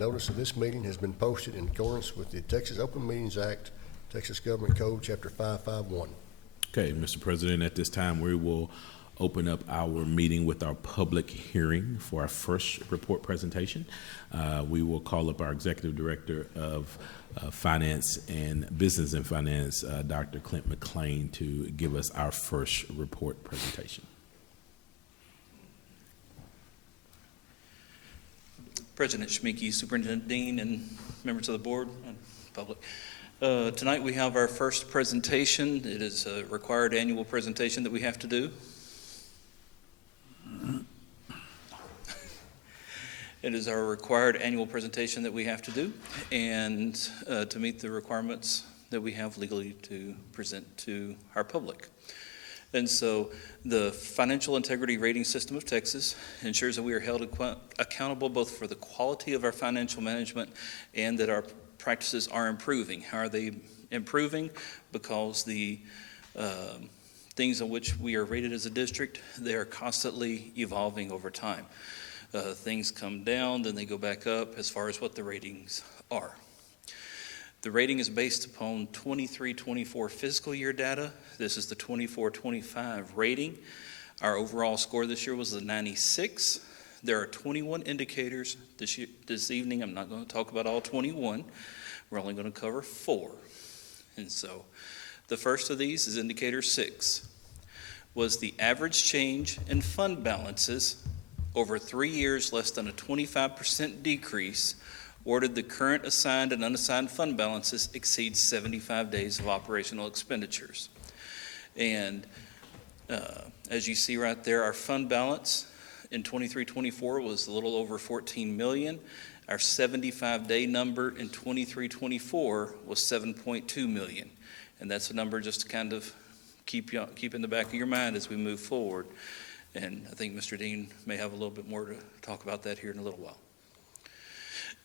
notice of this meeting has been posted in accordance with the Texas Open Meetings Act, Texas Government Code, Chapter 551. Okay, Mr. President, at this time, we will open up our meeting with our public hearing for our first report presentation. We will call up our Executive Director of Finance and Business and Finance, Dr. Clint McLean, to give us our first report presentation. President Schmieke, Superintendent Dean, and members of the board and public. Tonight we have our first presentation. It is a required annual presentation that we have to do. It is our required annual presentation that we have to do, and to meet the requirements that we have legally to present to our public. And so the Financial Integrity Rating System of Texas ensures that we are held accountable both for the quality of our financial management and that our practices are improving. How are they improving? Because the things in which we are rated as a district, they are constantly evolving over time. Things come down, then they go back up as far as what the ratings are. The rating is based upon 23-24 fiscal year data. This is the 24-25 rating. Our overall score this year was a 96. There are 21 indicators this evening. I'm not going to talk about all 21. We're only going to cover 4. And so the first of these is indicator 6. Was the average change in fund balances over 3 years less than a 25% decrease, or did the current assigned and unassigned fund balances exceed 75 days of operational expenditures? And as you see right there, our fund balance in 23-24 was a little over $14 million. Our 75-day number in 23-24 was $7.2 million. And that's a number just to kind of keep in the back of your mind as we move forward. And I think Mr. Dean may have a little bit more to talk about that here in a little while.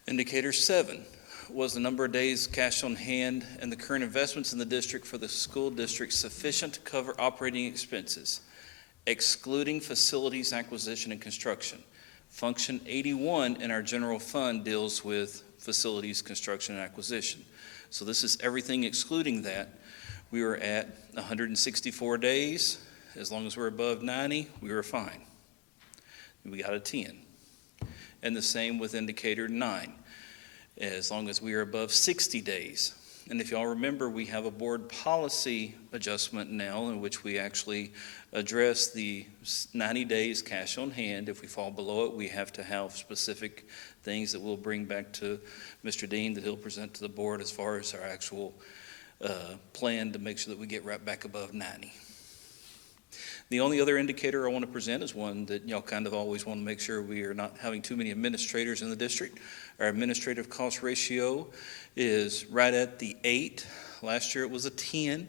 Indicator 7 was the number of days cash on hand and the current investments in the district for the school district sufficient to cover operating expenses, excluding facilities acquisition and construction. Function 81 in our general fund deals with facilities construction and acquisition. So this is everything excluding that. We were at 164 days. As long as we're above 90, we were fine. We got a 10. And the same with indicator 9, as long as we are above 60 days. And if y'all remember, we have a board policy adjustment now in which we actually address the 90 days cash on hand. If we fall below it, we have to have specific things that we'll bring back to Mr. Dean that he'll present to the board as far as our actual plan to make sure that we get right back above 90. The only other indicator I want to present is one that y'all kind of always want to make sure we are not having too many administrators in the district. Our administrative cost ratio is right at the 8. Last year it was a 10,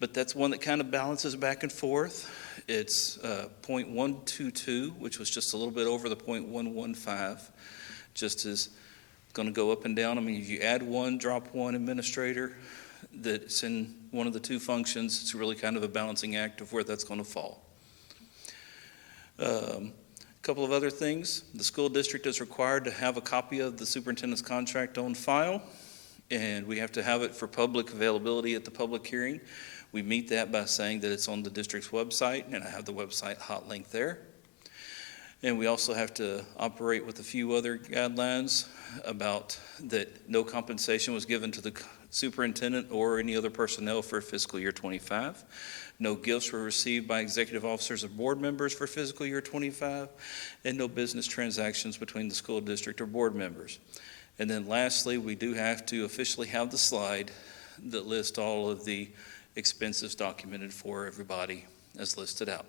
but that's one that kind of balances back and forth. It's 0.122, which was just a little bit over the 0.115, just as going to go up and down. I mean, if you add one, drop one administrator that's in one of the two functions, it's really kind of a balancing act of where that's going to fall. A couple of other things. The school district is required to have a copy of the superintendent's contract on file, and we have to have it for public availability at the public hearing. We meet that by saying that it's on the district's website, and I have the website hot link there. And we also have to operate with a few other guidelines about that no compensation was given to the superintendent or any other personnel for fiscal year 25. No gifts were received by executive officers or board members for fiscal year 25, and no business transactions between the school district or board members. And then lastly, we do have to officially have the slide that lists all of the expenses documented for everybody as listed out.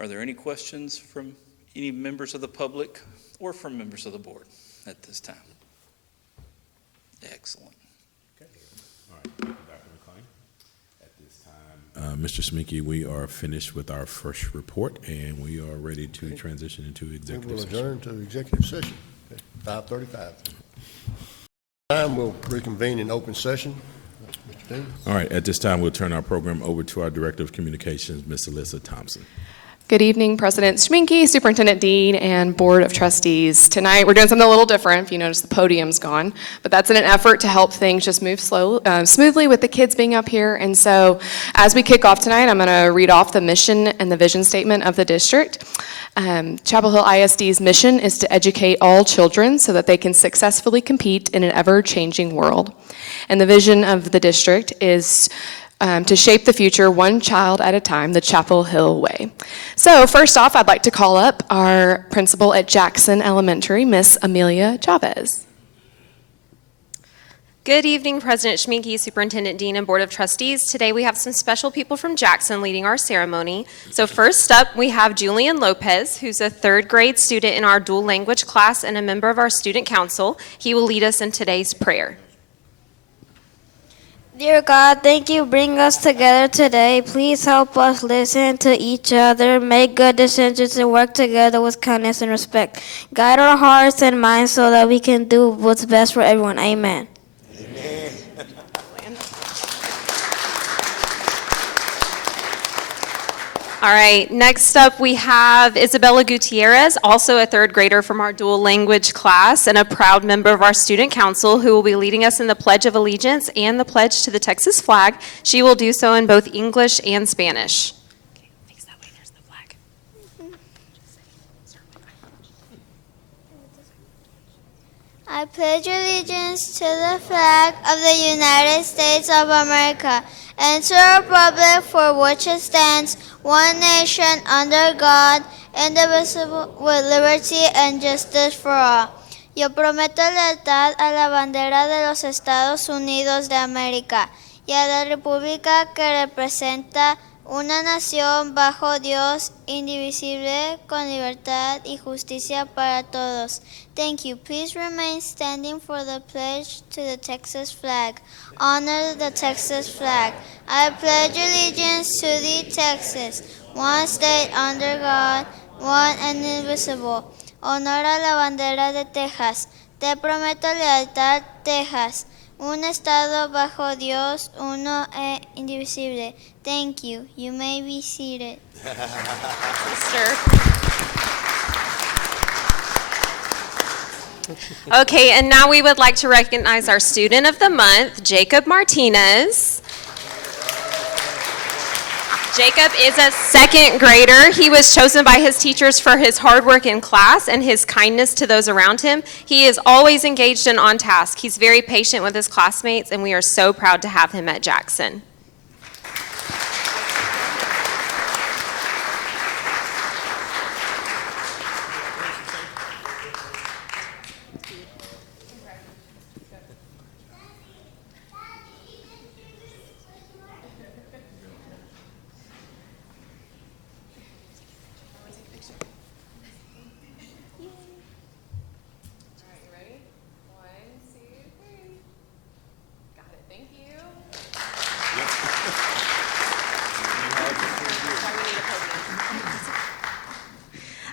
Are there any questions from any members of the public or from members of the board at this time? Excellent. Okay. All right, Dr. McLean. At this time, Mr. Schmieke, we are finished with our first report, and we are ready to transition into executive session. We'll adjourn to executive session. 5:35. Time we'll reconvene in open session. Mr. Dean. All right, at this time, we'll turn our program over to our Director of Communications, Ms. Alyssa Thompson. Good evening, President Schminke, Superintendent Dean, and Board of Trustees. Tonight, we're doing something a little different. If you notice, the podium's gone, but that's in an effort to help things just move smoothly with the kids being up here. And so, as we kick off tonight, I'm going to read off the mission and the vision statement of the district. Chapel Hill ISD's mission is to educate all children so that they can successfully compete in an ever-changing world. And the vision of the district is to shape the future one child at a time, the Chapel Hill way. So first off, I'd like to call up our principal at Jackson Elementary, Miss Amelia Chavez. Good evening, President Schminke, Superintendent Dean, and Board of Trustees. Today we have some special people from Jackson leading our ceremony. So first up, we have Julian Lopez, who's a third grade student in our dual language class and a member of our student council. He will lead us in today's prayer. Dear God, thank you for bringing us together today. Please help us listen to each other, make good decisions, and work together with kindness and respect. Guide our hearts and minds so that we can do what's best for everyone. Amen. All right, next up we have Isabella Gutierrez, also a third grader from our dual language class and a proud member of our student council who will be leading us in the Pledge of Allegiance and the pledge to the Texas flag. She will do so in both English and Spanish. Okay, face that way, there's the flag. I pledge allegiance to the flag of the United States of America and to the republic for which it stands, one nation under God, indivisible, with liberty and justice for all. Yo prometo lealtad a la bandera de los Estados Unidos de América y a la república que representa una nación bajo Dios, indivisible, con libertad y justicia para todos. Thank you. Please remain standing for the pledge to the Texas flag. Honor the Texas flag. I pledge allegiance to the Texas, one state under God, one and indivisible. Honor a la bandera de Texas. Te prometo lealtad, Texas. Un estado bajo Dios, uno e indivisible. Thank you. You may be seated. Okay, and now we would like to recognize our student of the month, Jacob Martinez. Jacob is a second grader. He was chosen by his teachers for his hard work in class and his kindness to those around him. He is always engaged and on task. He's very patient with his classmates, and we are so proud to have him at Jackson.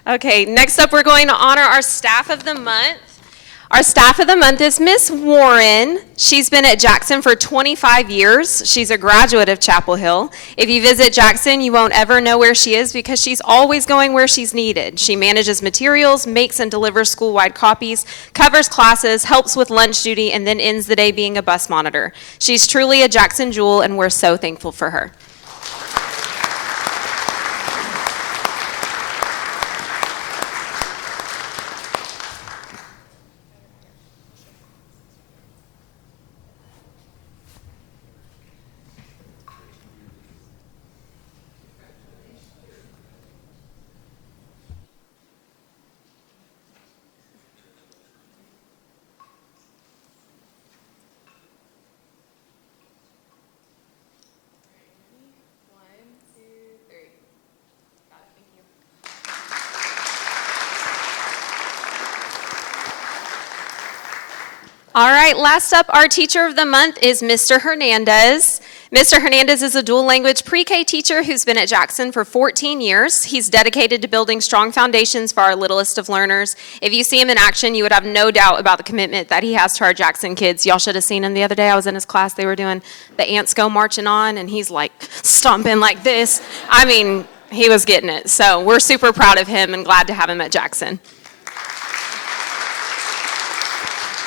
Okay, next up we're going to honor our staff of the month. Our staff of the month is Miss Warren. She's been at Jackson for 25 years. She's a graduate of Chapel Hill. If you visit Jackson, you won't ever know where she is because she's always going where she's needed. She manages materials, makes and delivers school-wide copies, covers classes, helps with lunch duty, and then ends the day being a bus monitor. She's truly a Jackson jewel, and we're so thankful for her. All right, last up, our teacher of the month is Mr. Hernandez. Mr. Hernandez is a dual language pre-K teacher who's been at Jackson for 14 years. He's dedicated to building strong foundations for our littlest of learners. If you see him in action, you would have no doubt about the commitment that he has to our Jackson kids. Y'all should have seen him the other day. I was in his class. They were doing the Ants Go Marching On, and he's like stomping like this. I mean, He was getting it. So we're super proud of him and glad to have him at Jackson.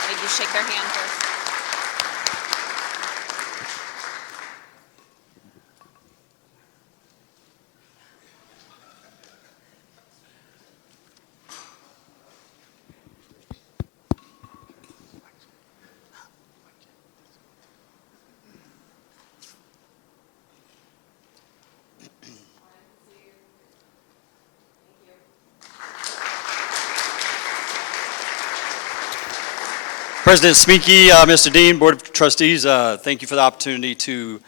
Maybe you shake their hand first. President Sminky, Mr. Dean, Board of Trustees, thank you for the opportunity to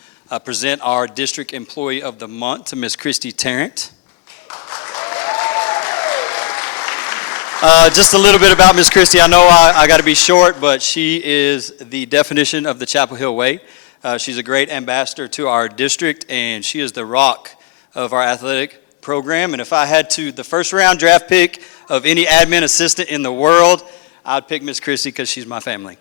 present our District Employee of the Month to Ms. Christy Tarrant. Just a little bit about Ms. Christy. I know I got to be short, but she is the definition of the Chapel Hill Way. She's a great ambassador to our district, and she is the rock of our athletic program. And if I had to, the first round draft pick of any admin assistant in the world, I'd pick Miss Christie because she's my family.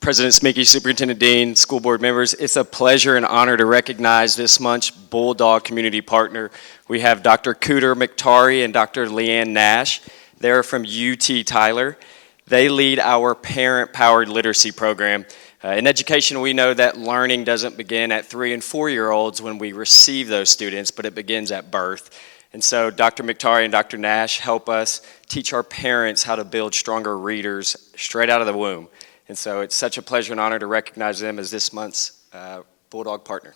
President Sminky, Superintendent Dean, school board members, it's a pleasure and honor to recognize this month's Bulldog Community Partner. We have Dr. Cooter McTari and Dr. Leanne Nash. They're from UT Tyler. They lead our parent-powered literacy program. In education, we know that learning doesn't begin at 3- and 4-year-olds when we receive those students, but it begins at birth. And so Dr. McTari and Dr. Nash help us teach our parents how to build stronger readers straight out of the womb. And so it's such a pleasure and honor to recognize them as this month's Bulldog Partner.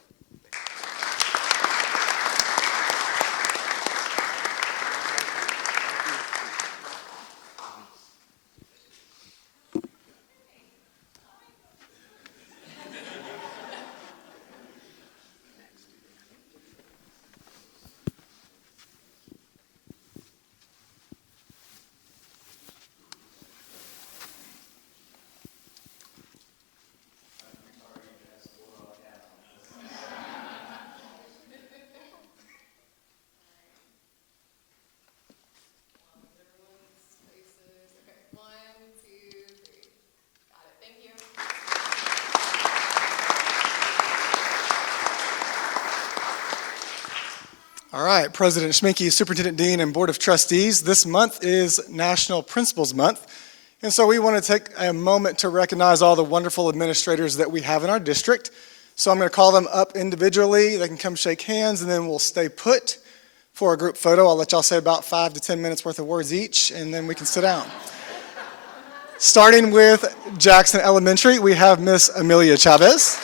All right, President Schminke, Superintendent Dean, and Board of Trustees, this month is National Principals Month, and so we want to take a moment to recognize all the wonderful administrators that we have in our district. So I'm going to call them up individually. They can come shake hands, and then we'll stay put for a group photo. I'll let y'all say about 5 to 10 minutes worth of words each, and then we can sit down. Starting with Jackson Elementary, we have Miss Amelia Chavez.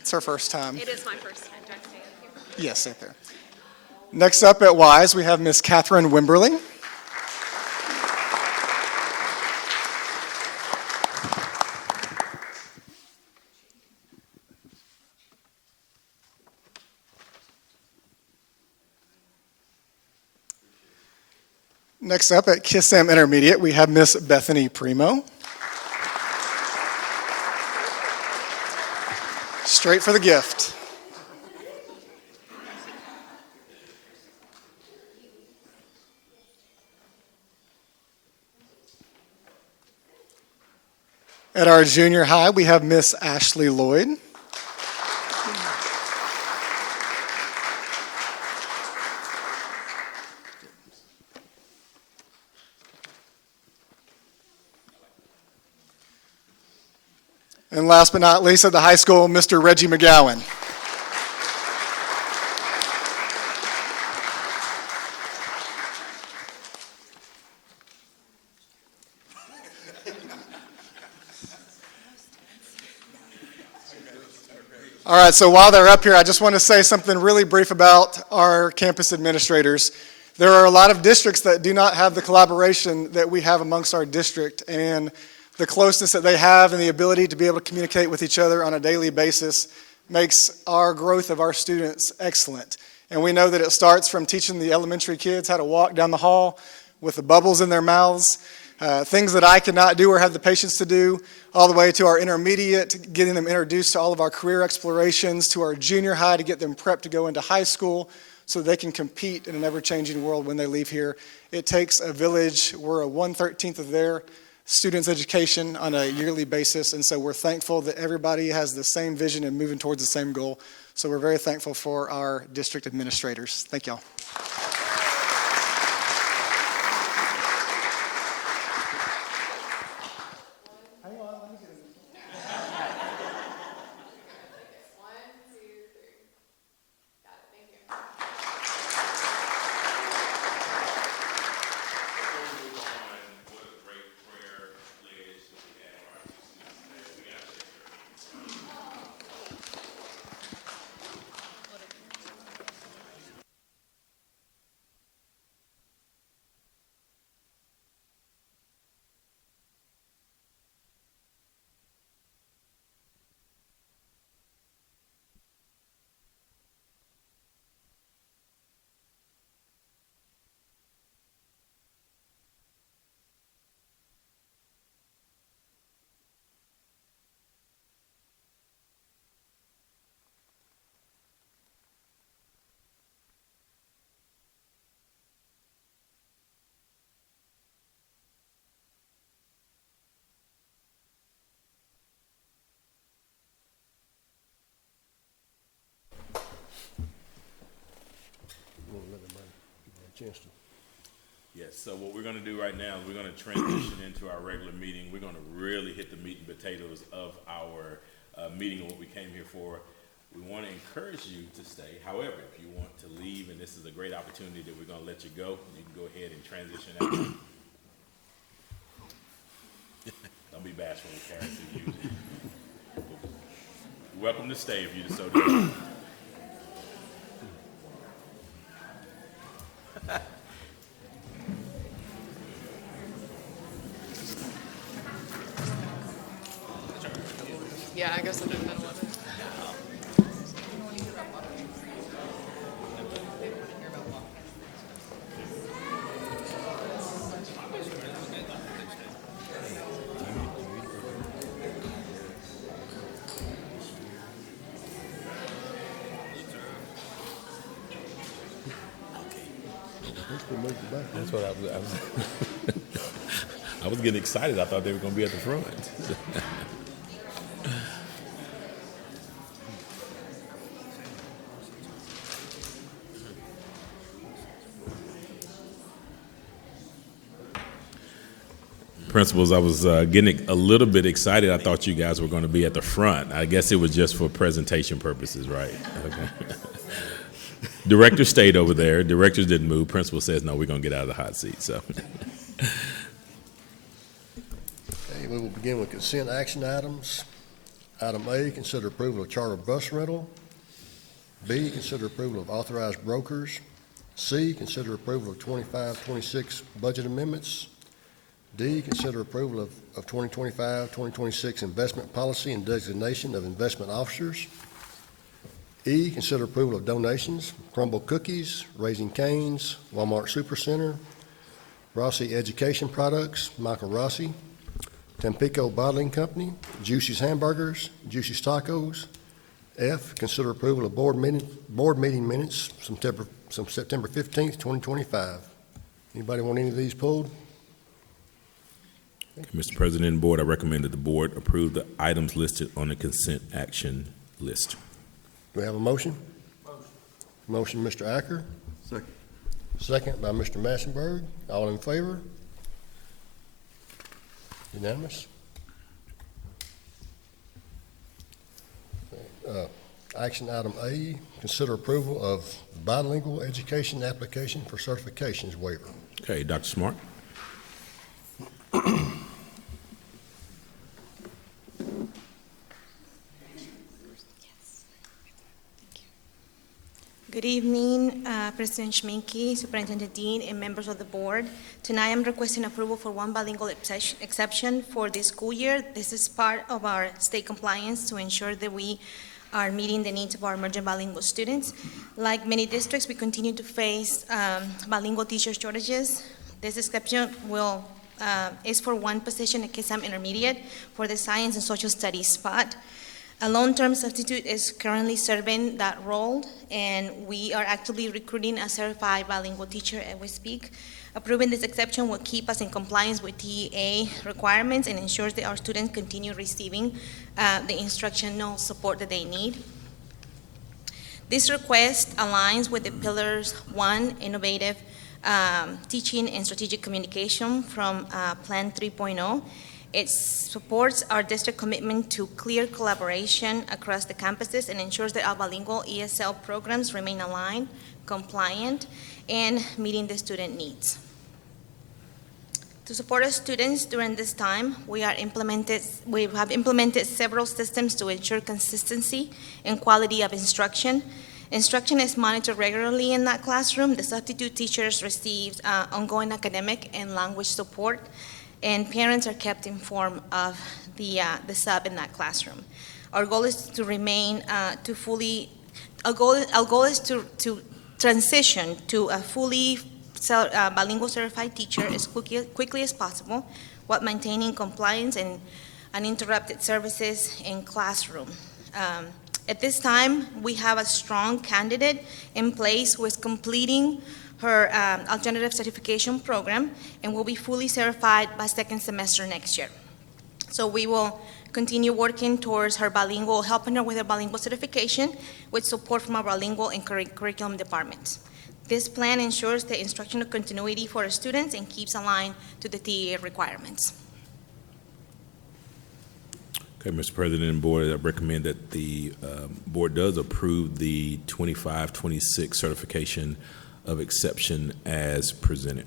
It's her first time. It is my first time. Do I stay up here? Yes, stay there. Next up at Wise, we have Miss Catherine Wimberling. Next up at Kissam Intermediate, we have Miss Bethany Primo. Straight for the gift. At our junior high, we have Miss Ashley Lloyd. And last but not least, at the high school, Mr. Reggie McGowan. All right, so while they're up here, I just want to say something really brief about our campus administrators. There are a lot of districts that do not have the collaboration that we have amongst our district, and the closeness that they have and the ability to be able to communicate with each other on a daily basis makes our growth of our students excellent. And we know that it starts from teaching the elementary kids how to walk down the hall with the bubbles in their mouths, things that I cannot do or have the patience to do, all the way to our intermediate, getting them introduced to all of our career explorations, to our junior high to get them prepped to go into high school so they can compete in an ever-changing world when they leave here. It takes a village. We're a 1/13 of their students' education on a yearly basis, and so we're thankful that everybody has the same vision and moving towards the same goal. So we're very thankful for our district administrators. Thank y'all. Chance to. Yes, so what we're gonna do right now is we're gonna transition into our regular meeting. We're gonna really hit the meat and potatoes of our meeting and what we came here for. We wanna encourage you to stay. However, if you want to leave, and this is a great opportunity that we're gonna let you go, you can go ahead and transition out. Don't be bashful, Karen, you. You're welcome to stay if you so desire. Yeah, I guess I didn't know what it. That's what I was I was getting excited. I thought they were gonna be at the front. Principals, I was getting a little bit excited. I thought you guys were going to be at the front. I guess it was just for presentation purposes, right? Okay. Director stayed over there. Directors didn't move. Principal says, no, we're going to get out of the hot seat. So, Okay, we will begin with consent action items. Item A, consider approval of charter bus rental. B, consider approval of authorized brokers. C, consider approval of 25-26 budget amendments. D, consider approval of 2025-2026 investment policy and designation of investment officers. E, consider approval of donations, Crumble Cookies, Raising Cane's, Walmart Supercenter, Rossi Education Products, Michael Rossi, Tampico Bottling Company, Juicy's Hamburgers, Juicy's Tacos. F, consider approval of board meeting minutes from September 15th, 2025. Anybody want any of these pulled? Mr. President and Board, I recommend that the Board approve the items listed on the consent action list. Do we have a motion? Motion, Mr. Acker. Second. Second by Mr. Massenberg. All in favor? Unanimous? Action item A, consider approval of bilingual education application for certifications waiver. Okay, Dr. Smart. Good evening, President Schminke, Superintendent Dean, and members of the board. Tonight, I'm requesting approval for one bilingual exception for this school year. This is part of our state compliance to ensure that we are meeting the needs of our emerging bilingual students. Like many districts, we continue to face bilingual teacher shortages. This exception is for one position at KSAM Intermediate for the Science and Social Studies spot. A long-term substitute is currently serving that role, and we are actively recruiting a certified bilingual teacher as we speak. Approving this exception will keep us in compliance with TEA requirements and ensures that our students continue receiving the instructional support that they need. This request aligns with the Pillars 1, Innovative Teaching and Strategic Communication from Plan 3.0. It supports our district commitment to clear collaboration across the campuses and ensures that our bilingual ESL programs remain aligned, compliant, and meeting the student needs. To support our students during this time, we have implemented several systems to ensure consistency and quality of instruction. Instruction is monitored regularly in that classroom. The substitute teachers receive ongoing academic and language support, and parents are kept informed of the sub in that classroom. Our goal is to remain our goal is to transition to a fully bilingual certified teacher as quickly as possible while maintaining compliance and uninterrupted services in classroom. At this time, we have a strong candidate in place who is completing her alternative certification program and will be fully certified by second semester next year. So we will continue working towards her bilingual, helping her with her bilingual certification with support from our bilingual and curriculum departments. This plan ensures the instructional continuity for our students and keeps aligned to the TEA requirements. Okay, Mr. President and Board, I recommend that the board does approve the 25-26 certification of exception as presented.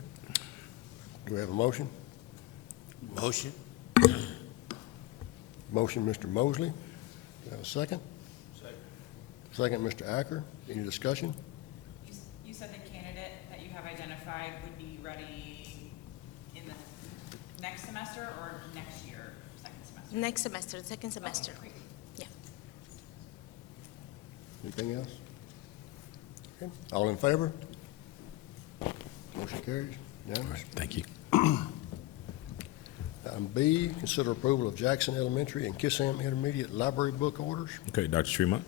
Do we have a motion? Motion. Motion, Mr. Mosley. Do we have a second? Second, Mr. Acker. Any discussion? You said the candidate that you have identified would be ready in the next semester or next year, second semester? Next semester, second semester. Okay, great. Yeah. Anything else? Okay. All in favor? Motion carries. All Unanimous. right, thank you. Item B, consider approval of Jackson Elementary and Kissam Intermediate library book orders. Okay, Dr. Tremont.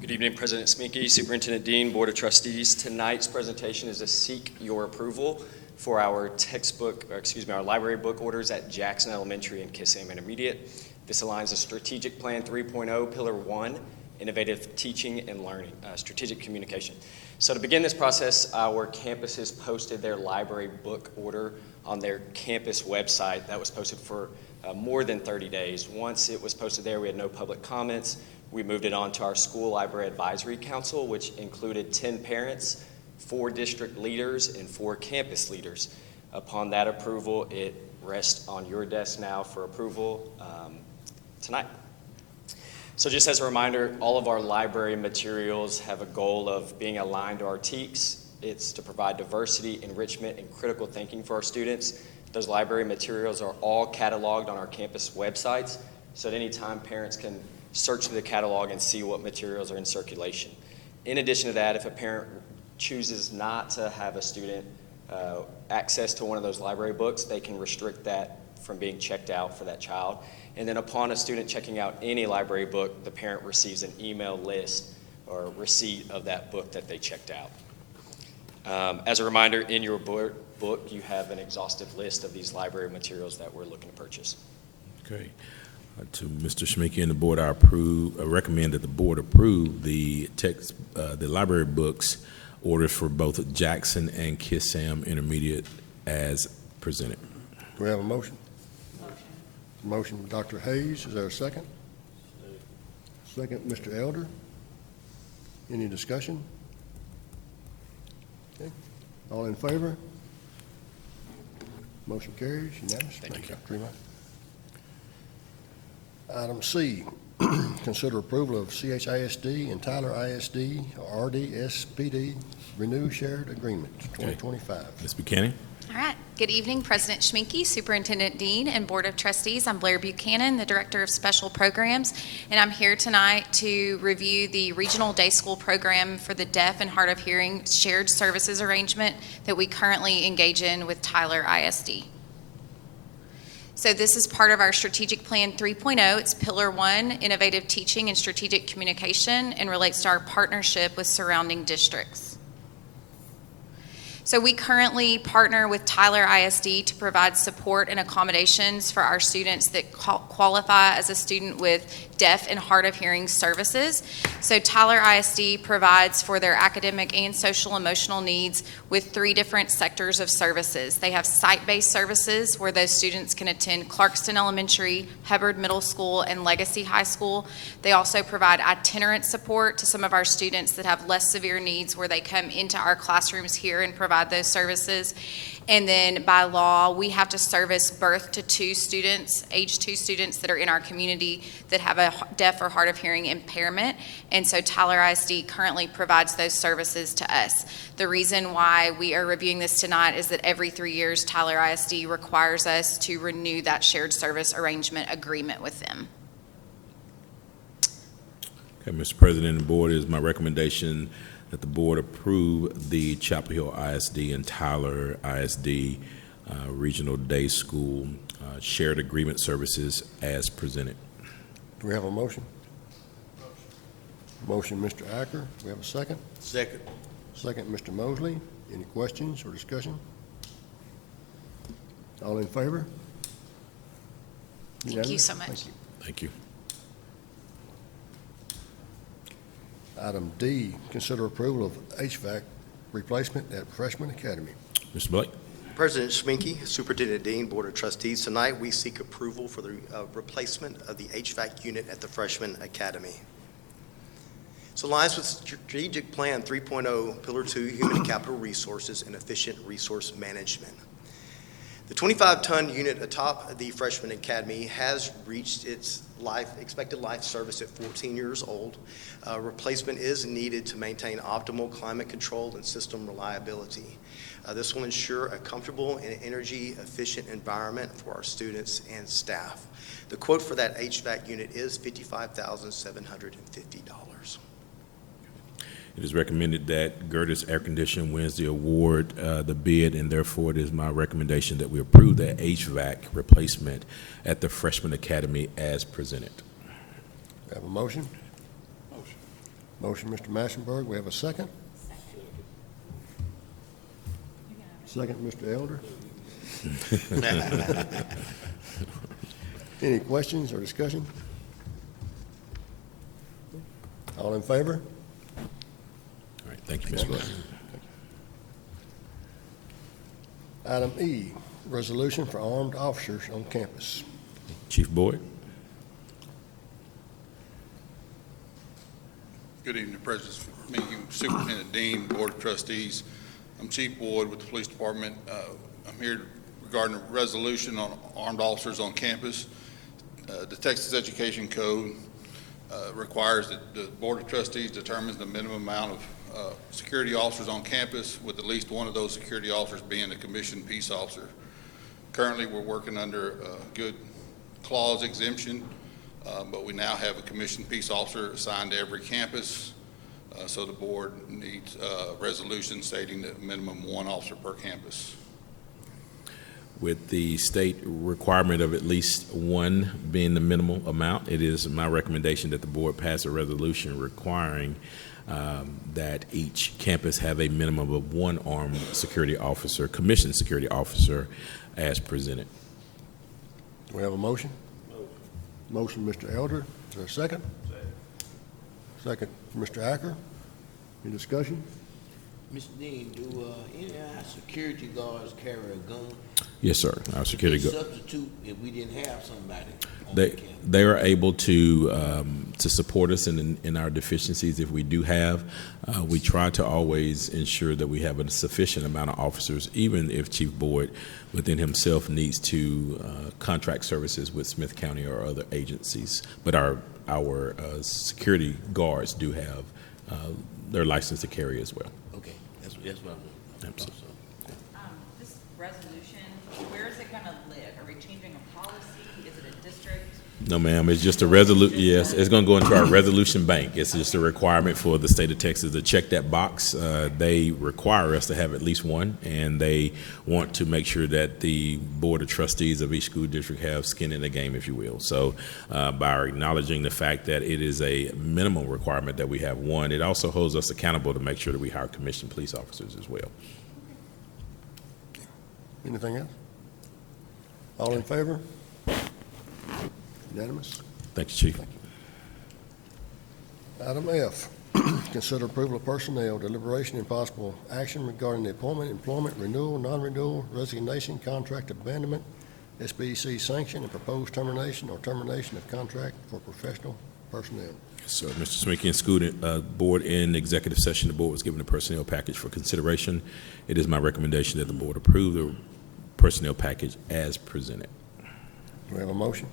Good evening, President Sminke, Superintendent Dean, Board of Trustees. Tonight's presentation is to seek your approval for our our library book orders at Jackson Elementary and Kissam Intermediate. This aligns with Strategic Plan 3.0, Pillar 1, Innovative Teaching and Learning, Strategic Communication. So to begin this process, our campuses posted their library book order on their campus website. That was posted for more than 30 days. Once it was posted there, we had no public comments. We moved it on to our School Library Advisory Council, which included 10 parents, 4 district leaders, and 4 campus leaders. Upon that approval, it rests on your desk now for approval tonight. So just as a reminder, all of our library materials have a goal of being aligned to our TEKS. It's to provide diversity, enrichment, and critical thinking for our students. Those library materials are all cataloged on our campus websites, so at any time parents can search through the catalog and see what materials are in circulation. In addition to that, if a parent chooses not to have a student access to one of those library books, they can restrict that from being checked out for that child. And then upon a student checking out any library book, the parent receives an email list or receipt of that book that they checked out. As a reminder, in your book, you have an exhaustive list of these library materials that we're looking to purchase. Okay. To Mr. Schminke and the board, I recommend that the board approve the library books orders for both Jackson and Kissam Intermediate as presented. Do we have a motion? Motion by Dr. Hayes. Is there a second? Second, Mr. Elder. Any discussion? Okay. All in favor? Motion carries unanimous. Thank you. Dr. Tremont. Item C, consider approval of CHISD and Tyler ISD, RDSPD, Renew Shared Agreement, 2025. Ms. Buchanan? All right. Good evening, President Schminke, Superintendent Dean, and Board of Trustees. I'm Blair Buchanan, the Director of Special Programs, and I'm here tonight to review the Regional Day School Program for the Deaf and Hard of Hearing Shared Services Arrangement that we currently engage in with Tyler ISD. So this is part of our Strategic Plan 3.0. It's Pillar 1, Innovative Teaching and Strategic Communication, and relates to our partnership with surrounding districts. So we currently partner with Tyler ISD to provide support and accommodations for our students that qualify as a student with deaf and hard of hearing services. So Tyler ISD provides for their academic and social emotional needs with 3 different sectors of services. They have site-based services where those students can attend Clarkston Elementary, Hubbard Middle School, and Legacy High School. They also provide itinerant support to some of our students that have less severe needs where they come into our classrooms here and provide those services. And then by law, we have to service birth to 2 students, age 2 students that are in our community that have a deaf or hard of hearing impairment. And so Tyler ISD currently provides those services to us. The reason why we are reviewing this tonight is that every 3 years, Tyler ISD requires us to renew that shared service arrangement agreement with them. Okay, Mr. President and Board, it is my recommendation that the Board approve the Chapel Hill ISD and Tyler ISD Regional Day School Shared Agreement Services as presented. Do we have a motion? Motion, Mr. Acker. Do we have a second? Second. Second, Mr. Mosley. Any questions or discussion? All in favor? Thank you so much. Thank you. Item D, consider approval of HVAC replacement at Freshman Academy. Mr. Blake? President Schminke, Superintendent Dean, Board of Trustees, tonight we seek approval for the replacement of the HVAC unit at the Freshman Academy. So aligns with Strategic Plan 3.0, Pillar 2, Human and Capital Resources and Efficient Resource Management. The 25-ton unit atop the Freshman Academy has reached its expected life service at 14 years old. Replacement is needed to maintain optimal climate control and system reliability. This will ensure a comfortable and energy-efficient environment for our students and staff. The quote for that HVAC unit is $55,750. It is recommended that Gertis Air Conditioning wins the award, the bid, and therefore it is my recommendation that we approve the HVAC replacement at the Freshman Academy as presented. We have a motion? Motion, Mr. Massenberg. We have a second? Second, Mr. Elder. Any questions or discussion? All in favor? All right, thank you, Ms. Blake. Item E, resolution for armed officers on campus. Chief Boyd? Good evening, President Schminke, Superintendent Dean, Board of Trustees. I'm Chief Boyd with the Police Department. I'm here regarding a resolution on armed officers on campus. The Texas Education Code requires that the Board of Trustees determines the minimum amount of security officers on campus, with at least one of those security officers being a commissioned peace officer. Currently, we're working under a good clause exemption, but we now have a commissioned peace officer assigned to every campus. So the board needs a resolution stating that minimum one officer per campus. With the state requirement of at least one being the minimal amount, it is my recommendation that the board pass a resolution requiring that each campus have a minimum of one armed security officer, commissioned security officer, as presented. Do we have a motion? Motion, Mr. Elder. Is there a second? Second, Mr. Acker. Any discussion? Mr. Dean, do any of our security guards carry a gun? Yes, sir. Our security guard. Substitute if we didn't have somebody on the campus. They are able to support us in our deficiencies if we do have. We try to always ensure that we have a sufficient amount of officers, even if Chief Boyd within himself needs to contract services with Smith County or other agencies. But our security guards do have their license to carry as well. Okay, that's what I want. Absolutely. This resolution, where is it gonna live? Are we changing a policy? Is it a district? No, ma'am. It's just a resolution. Yes, it's going to go into our resolution bank. It's just a requirement for the state of Texas to check that box. They require us to have at least one, and they want to make sure that the board of trustees of each school district have skin in the game, if you will. So, by acknowledging the fact that it is a minimum requirement that we have one, it also holds us accountable to make sure that we hire commissioned police officers as well. Anything else? All in favor? Unanimous? Thank you, Chief. Item F, consider approval of personnel, deliberation and possible action regarding the appointment, employment, renewal, non-renewal, resignation, contract abandonment, SBC sanction, and proposed termination or termination of contract for professional personnel. So, Mr. Sminky and School Board, in executive session, the board was given a personnel package for consideration. It is my recommendation that the board approve the personnel package as presented. Do we have a motion?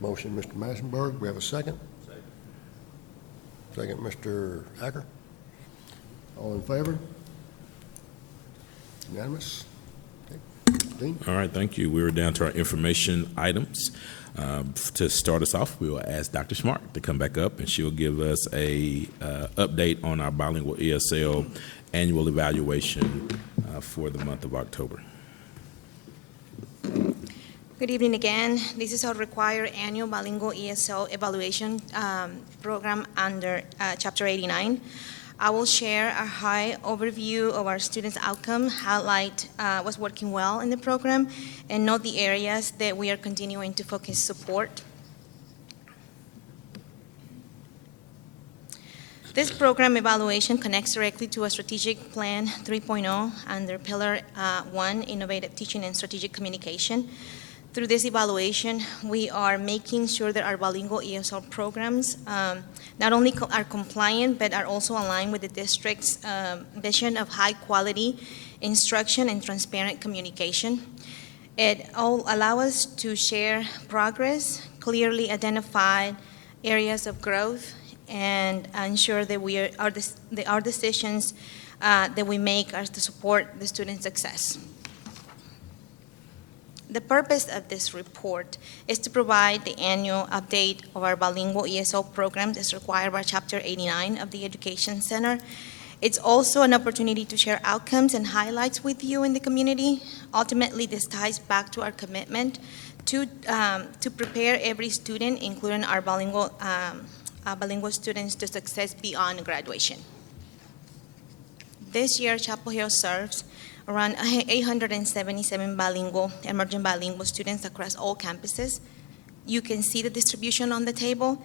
Motion, Mr. Massenberg. We have a second? Second, Mr. Acker. All in favor? Unanimous? Okay. Dean? All right, thank you. We're down to our information items. To start us off, we will ask Dr. Smart to come back up, and she'll give us a update on our bilingual ESL annual evaluation for the month of October. Good evening again. This is our required annual bilingual ESL evaluation program under Chapter 89. I will share a high overview of our students' outcome, highlight what's working well in the program, and note the areas that we are continuing to focus support. This program evaluation connects directly to a strategic plan 3.0 under Pillar 1, Innovative Teaching and Strategic Communication. Through this evaluation, we are making sure that our bilingual ESL programs not only are compliant, but are also aligned with the district's vision of high-quality instruction and transparent communication. It all allows us to share progress, clearly identify areas of growth, and ensure that our decisions that we make are to support the student success. The purpose of this report is to provide the annual update of our bilingual ESL programs as required by Chapter 89 of the Education Center. It's also an opportunity to share outcomes and highlights with you in the community. Ultimately, this ties back to our commitment to prepare every student, including our bilingual students, to success beyond graduation. This year, Chapel Hill serves around 877 bilingual, emerging bilingual students across all campuses. You can see the distribution on the table,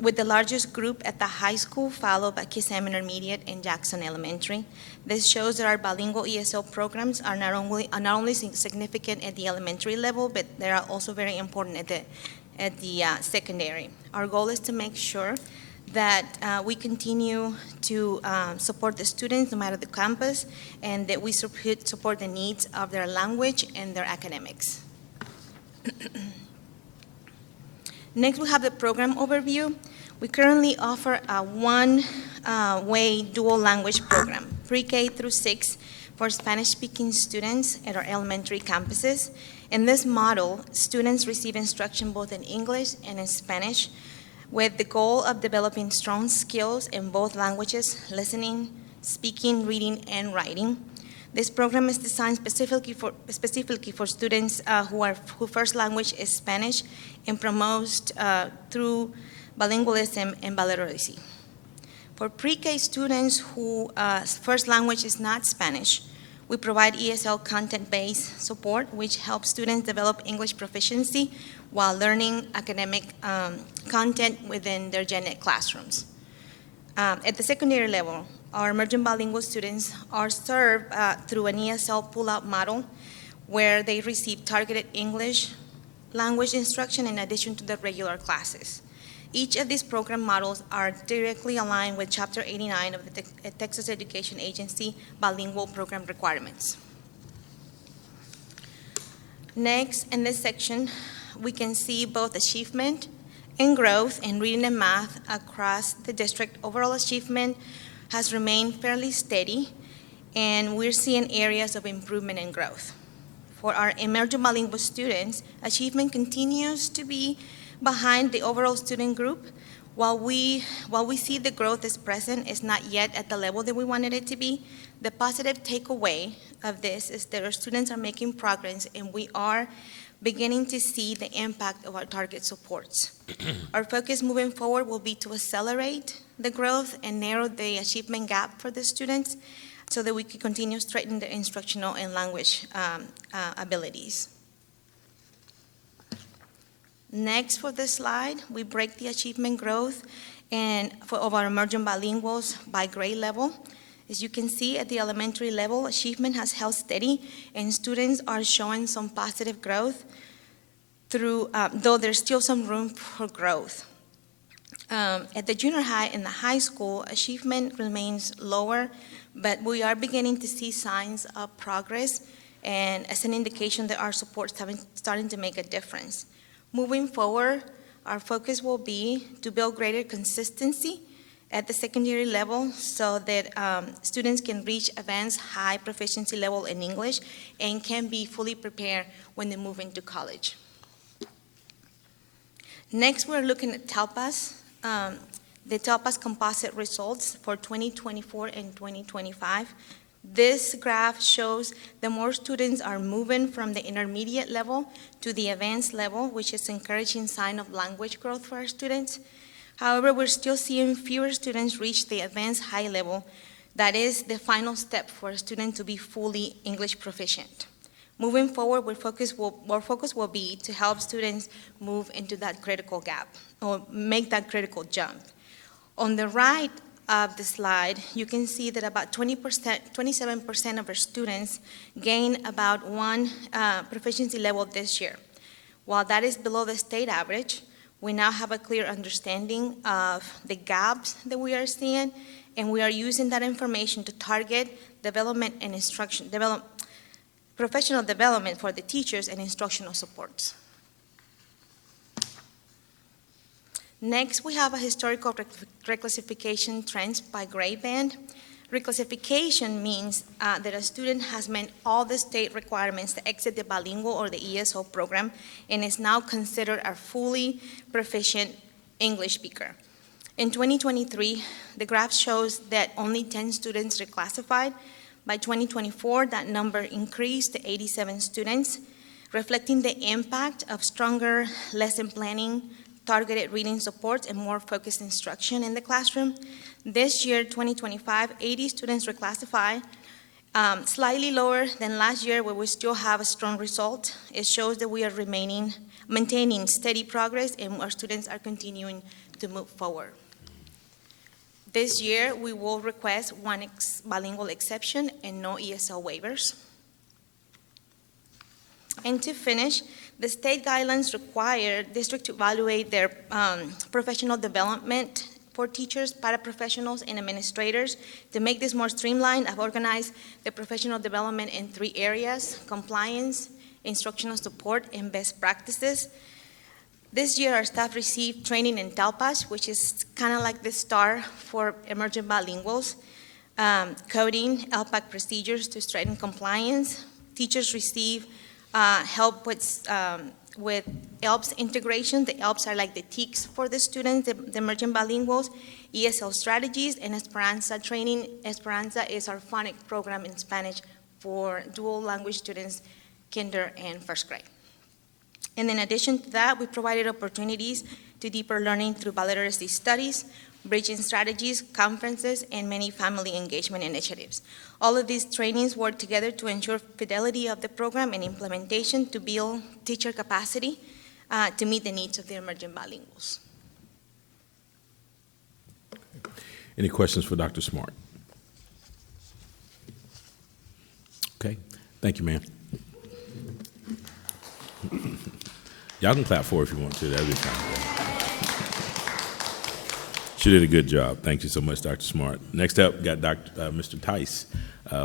with the largest group at the high school, followed by Kissimmee Intermediate and Jackson Elementary. This shows that our bilingual ESL programs are not only significant at the elementary level, but they are also very important at the secondary. Our goal is to make sure that we continue to support the students no matter the campus, and that we support the needs of their language and their academics. Next, we have the program overview. We currently offer a one-way dual language program, pre-K through 6, for Spanish-speaking students at our elementary campuses. In this model, students receive instruction both in English and in Spanish, with the goal of developing strong skills in both languages, listening, speaking, reading, and writing. This program is designed specifically for students whose first language is Spanish, and promotes through bilingualism and biliteracy. For pre-K students whose first language is not Spanish, we provide ESL content-based support, which helps students develop English proficiency while learning academic content within their gen ed classrooms. At the secondary level, our emerging bilingual students are served through an ESL pull-out model where they receive targeted English language instruction in addition to the regular classes. Each of these program models are directly aligned with Chapter 89 of the Texas Education Agency bilingual program requirements. Next, in this section, we can see both achievement and growth in reading and math across the district. Overall achievement has remained fairly steady, and we're seeing areas of improvement and growth. For our emerging bilingual students, achievement continues to be behind the overall student group. While we see the growth is present, it's not yet at the level that we wanted it to be. The positive takeaway of this is that our students are making progress, and we are beginning to see the impact of our target supports. Our focus moving forward will be to accelerate the growth and narrow the achievement gap for the students so that we can continue strengthening their instructional and language abilities. Next, for this slide, we break the achievement growth of our emerging bilinguals by grade level. As you can see, at the elementary level, achievement has held steady, and students are showing some positive growth, though there's still some room for growth. At the junior high and the high school, achievement remains lower, but we are beginning to see signs of progress, and as an indication that our supports are starting to make a difference. Moving forward, our focus will be to build greater consistency at the secondary level so that students can reach advanced high proficiency level in English and can be fully prepared when they move into college. Next, we're looking at TELPAS, the TELPAS composite results for 2024 and 2025. This graph shows that more students are moving from the intermediate level to the advanced level, which is an encouraging sign of language growth for our students. However, we're still seeing fewer students reach the advanced high level. That is the final step for a student to be fully English proficient. Moving forward, our focus will be to help students move into that critical gap or make that critical jump. On the right of the slide, you can see that about 27% of our students gain about one proficiency level this year. While that is below the state average, we now have a clear understanding of the gaps that we are seeing, and we are using that information to target development and professional development for the teachers and instructional supports. Next, we have a historical reclassification trends by grade band. Reclassification means that a student has met all the state requirements to exit the bilingual or the ESL program and is now considered a fully proficient English speaker. In 2023, the graph shows that only 10 students reclassified. By 2024, that number increased to 87 students, reflecting the impact of stronger lesson planning, targeted reading supports, and more focused instruction in the classroom. This year, 2025, 80 students reclassified, slightly lower than last year, where we still have a strong result. It shows that we are maintaining steady progress, and our students are continuing to move forward. This year, we will request one bilingual exception and no ESL waivers. And to finish, the state guidelines require districts to evaluate their professional development for teachers, paraprofessionals, and administrators. To make this more streamlined, I've organized the professional development in 3 areas: compliance, instructional support, and best practices. This year, our staff received training in TELPAS, which is kind of like the STAR for emerging bilinguals, coding, LPAC procedures to strengthen compliance. Teachers receive help with ELPS integration. The ELPS are like the TEKS for the students, the emerging bilinguals, ESL strategies, and Esperanza training. Esperanza is our phonic program in Spanish for dual language students, kinder and first grade. And in addition to that, we provided opportunities to deeper learning through biliteracy studies, bridging strategies, conferences, and many family engagement initiatives. All of these trainings work together to ensure fidelity of the program and implementation to build teacher capacity to meet the needs of the emerging bilinguals. Any questions for Dr. Smart? Okay, thank you, ma'am. Y'all can clap for her if you want to. That'd be fine. She did a good job. Thank you so much, Dr. Smart. Next up, we got Mr. Tice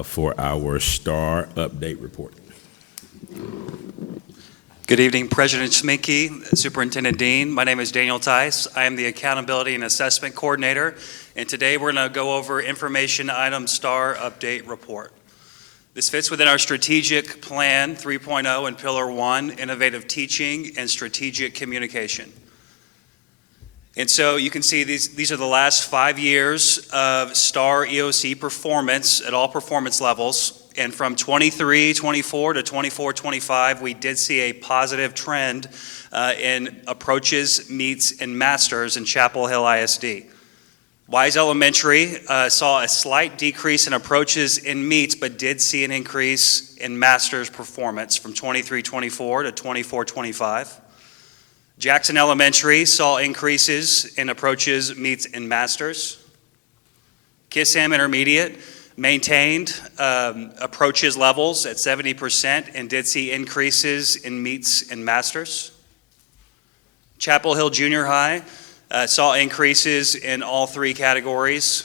for our STAR update report. Good evening, President Schminke, Superintendent Dean. My name is Daniel Tice. I am the Accountability and Assessment Coordinator, and today we're going to go over information item STAR update report. This fits within our strategic plan 3.0 and Pillar 1, Innovative Teaching and Strategic Communication. And so you can see these are the last 5 years of STAR EOC performance at all performance levels. And from 23-24 to 24-25, we did see a positive trend in approaches, meets, and masters in Chapel Hill ISD. Wise Elementary saw a slight decrease in approaches and meets, but did see an increase in masters performance from 23-24 to 24-25. Jackson Elementary saw increases in approaches, meets, and masters. Kissam Intermediate maintained approaches levels at 70% and did see increases in meets and masters. Chapel Hill Junior High saw increases in all 3 categories.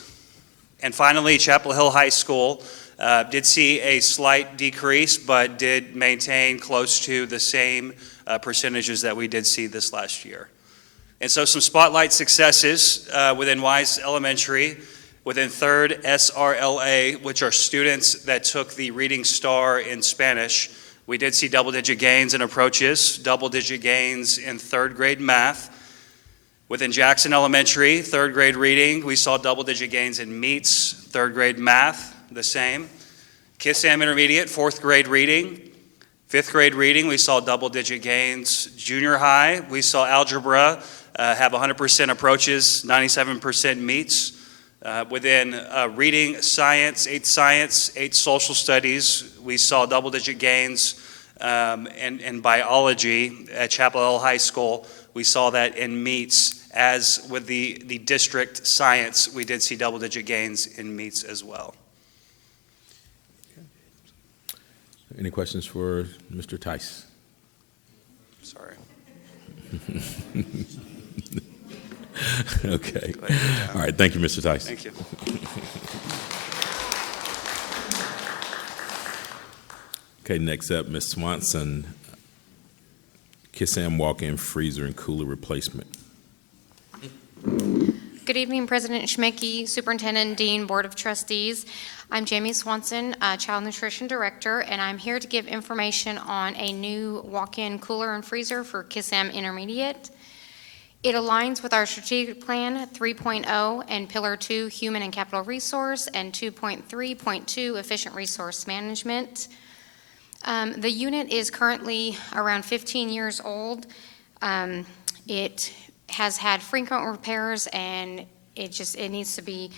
And finally, Chapel Hill High School did see a slight decrease, but did maintain close to the same percentages that we did see this last year. And so some spotlight successes within Wise Elementary, within 3rd SRLA, which are students that took the Reading Star in Spanish. We did see double-digit gains in approaches, double-digit gains in 3rd grade math. Within Jackson Elementary, 3rd grade reading, we saw double-digit gains in meets, 3rd grade math, the same. Kissam Intermediate, 4th grade reading. 5th grade reading, we saw double-digit gains. Junior high, we saw algebra have 100% approaches, 97% meets. Within reading, science, 8 social studies, we saw double-digit gains. And biology at Chapel Hill High School, we saw that in meets. As with the district science, we did see double-digit gains in meets as well. Any questions for Mr. Tice? Sorry. Okay. All right. Thank you, Mr. Tice. Thank you. Okay, next up, Ms. Swanson, Kissam walk-in freezer and cooler replacement. Good evening, President Schmicke, Superintendent, Dean, Board of Trustees. I'm Jamie Swanson, Child Nutrition Director, and I'm here to give information on a new walk-in cooler and freezer for Kissam Intermediate. It aligns with our strategic plan 3.0 and Pillar 2, Human and Capital Resource, and 2.3.2, Efficient Resource Management. The unit is currently around 15 years old. It has had frequent repairs, and it needs to be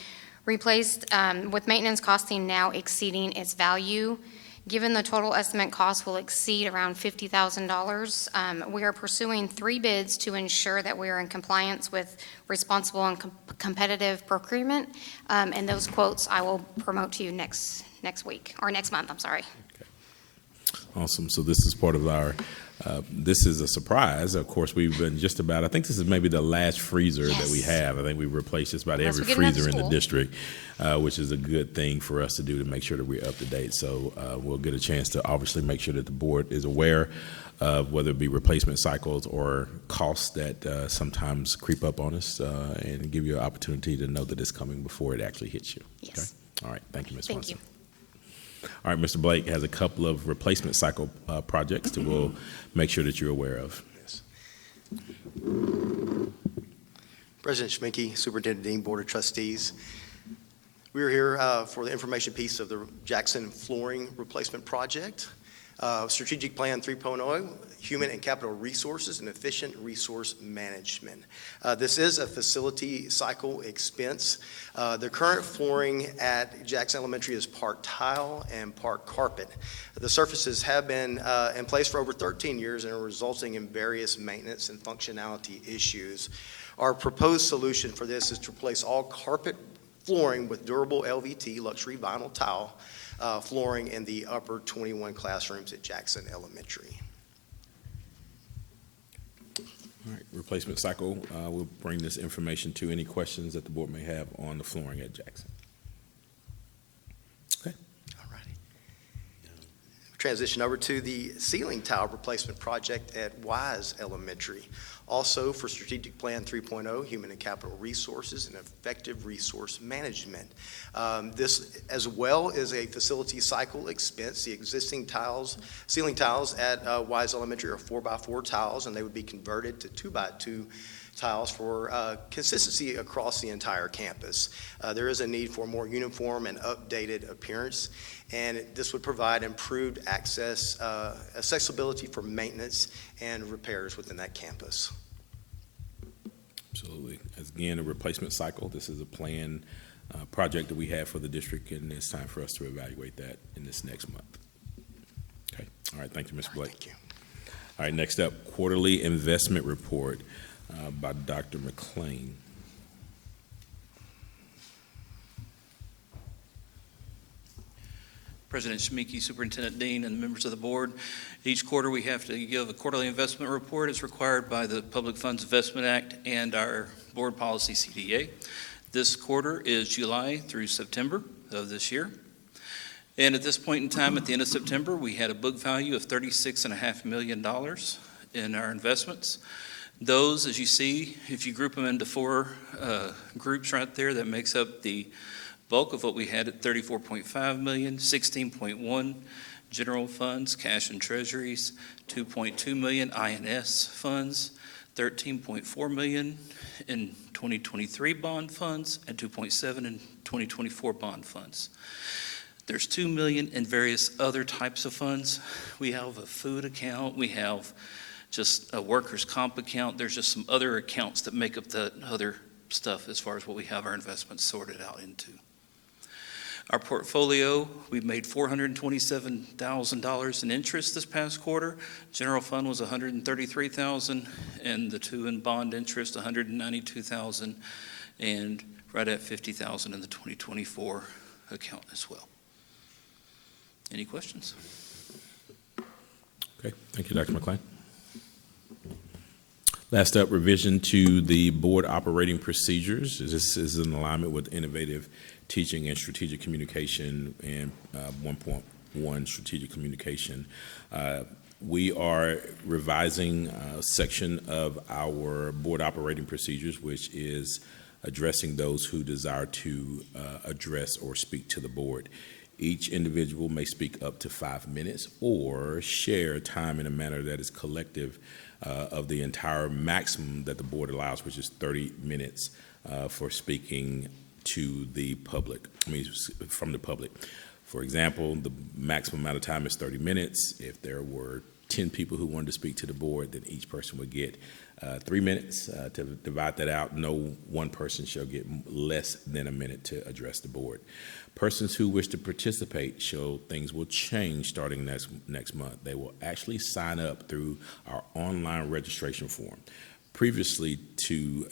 replaced with maintenance costing now exceeding its value. Given the total estimate cost will exceed around $50,000, we are pursuing 3 bids to ensure that we are in compliance with responsible and competitive procurement. And those quotes I will promote to you next week, or next month, I'm sorry. Awesome. So this is part of our, this is a surprise. Of course, we've been just about, I think this is maybe the last freezer that we have. I think we've replaced just about every freezer in the district, which is a good thing for us to do to make sure that we're up to date. So we'll get a chance to obviously make sure that the board is aware of whether it be replacement cycles or costs that sometimes creep up on us, and give you an opportunity to know that it's coming before it actually hits you. Yes. Okay? All right. Thank you, Ms. Thank Swanson. you. All right, Mr. Blake has a couple of replacement cycle projects that we'll make sure that you're aware of. Yes. President Schminke, Superintendent Dean, Board of Trustees. We are here for the information piece of the Jackson flooring replacement project. Strategic Plan 3.0, Human and Capital Resources and Efficient Resource Management. This is a facility cycle expense. The current flooring at Jackson Elementary is part tile and part carpet. The surfaces have been in place for over 13 years and are resulting in various maintenance and functionality issues. Our proposed solution for this is to replace all carpet flooring with durable LVT, luxury vinyl tile, flooring in the upper 21 classrooms at Jackson Elementary. All right, replacement cycle, we'll bring this information to any questions that the board may have on the flooring at Jackson. Okay. All righty. Transition over to the ceiling tile replacement project at Wise Elementary. Also for Strategic Plan 3.0, Human and Capital Resources and Effective Resource Management. This, as well, is a facility cycle expense. The existing ceiling tiles at Wise Elementary are 4x4 tiles, and they would be converted to 2x2 tiles for consistency across the entire campus. There is a need for more uniform and updated appearance, and this would provide improved accessibility for maintenance and repairs within that campus. Absolutely. As again, a replacement cycle. This is a planned project that we have for the district, and it's time for us to evaluate that in this next month. Okay. All right. Thank you, Mr. Blake. Thank you. All right. Next up, quarterly investment report by Dr. McLean. President Schmieke, Superintendent Dean, and members of the board. Each quarter, we have to give a quarterly investment report as required by the Public Funds Investment Act and our board policy CDA. This quarter is July through September of this year. And at this point in time, at the end of September, we had a book value of $36.5 million in our investments. Those, as you see, if you group them into four groups right there, that makes up the bulk of what we had at $34.5 million, $16.1 general funds, cash and treasuries, $2.2 million INS funds, $13.4 million in 2023 bond funds, and $2.7 in 2024 bond funds. There's $2 million in various other types of funds. We have a food account, we have just a workers' comp account. There's just some other accounts that make up the other stuff as far as what we have our investments sorted out into. Our portfolio, we've made $427,000 in interest this past quarter. General fund was $133,000, and the two in bond interest, $192,000, and right at $50,000 in the 2024 account as well. Any questions? Okay, thank you, Dr. McLean. Last up, revision to the board operating procedures. This is in alignment with innovative teaching and strategic communication and 1.1 strategic communication. We are revising a section of our board operating procedures, which is addressing those who desire to address or speak to the board. Each individual may speak up to 5 minutes or share time in a manner that is collective of the entire maximum that the board allows, which is 30 minutes for speaking to the public, from the public. For example, the maximum amount of time is 30 minutes. If there were 10 people who wanted to speak to the board, then each person would get 3 minutes. To divide that out, no one person shall get less than a minute to address the board. Persons who wish to participate things will change starting next month. They will actually sign up through our online registration form. Previously to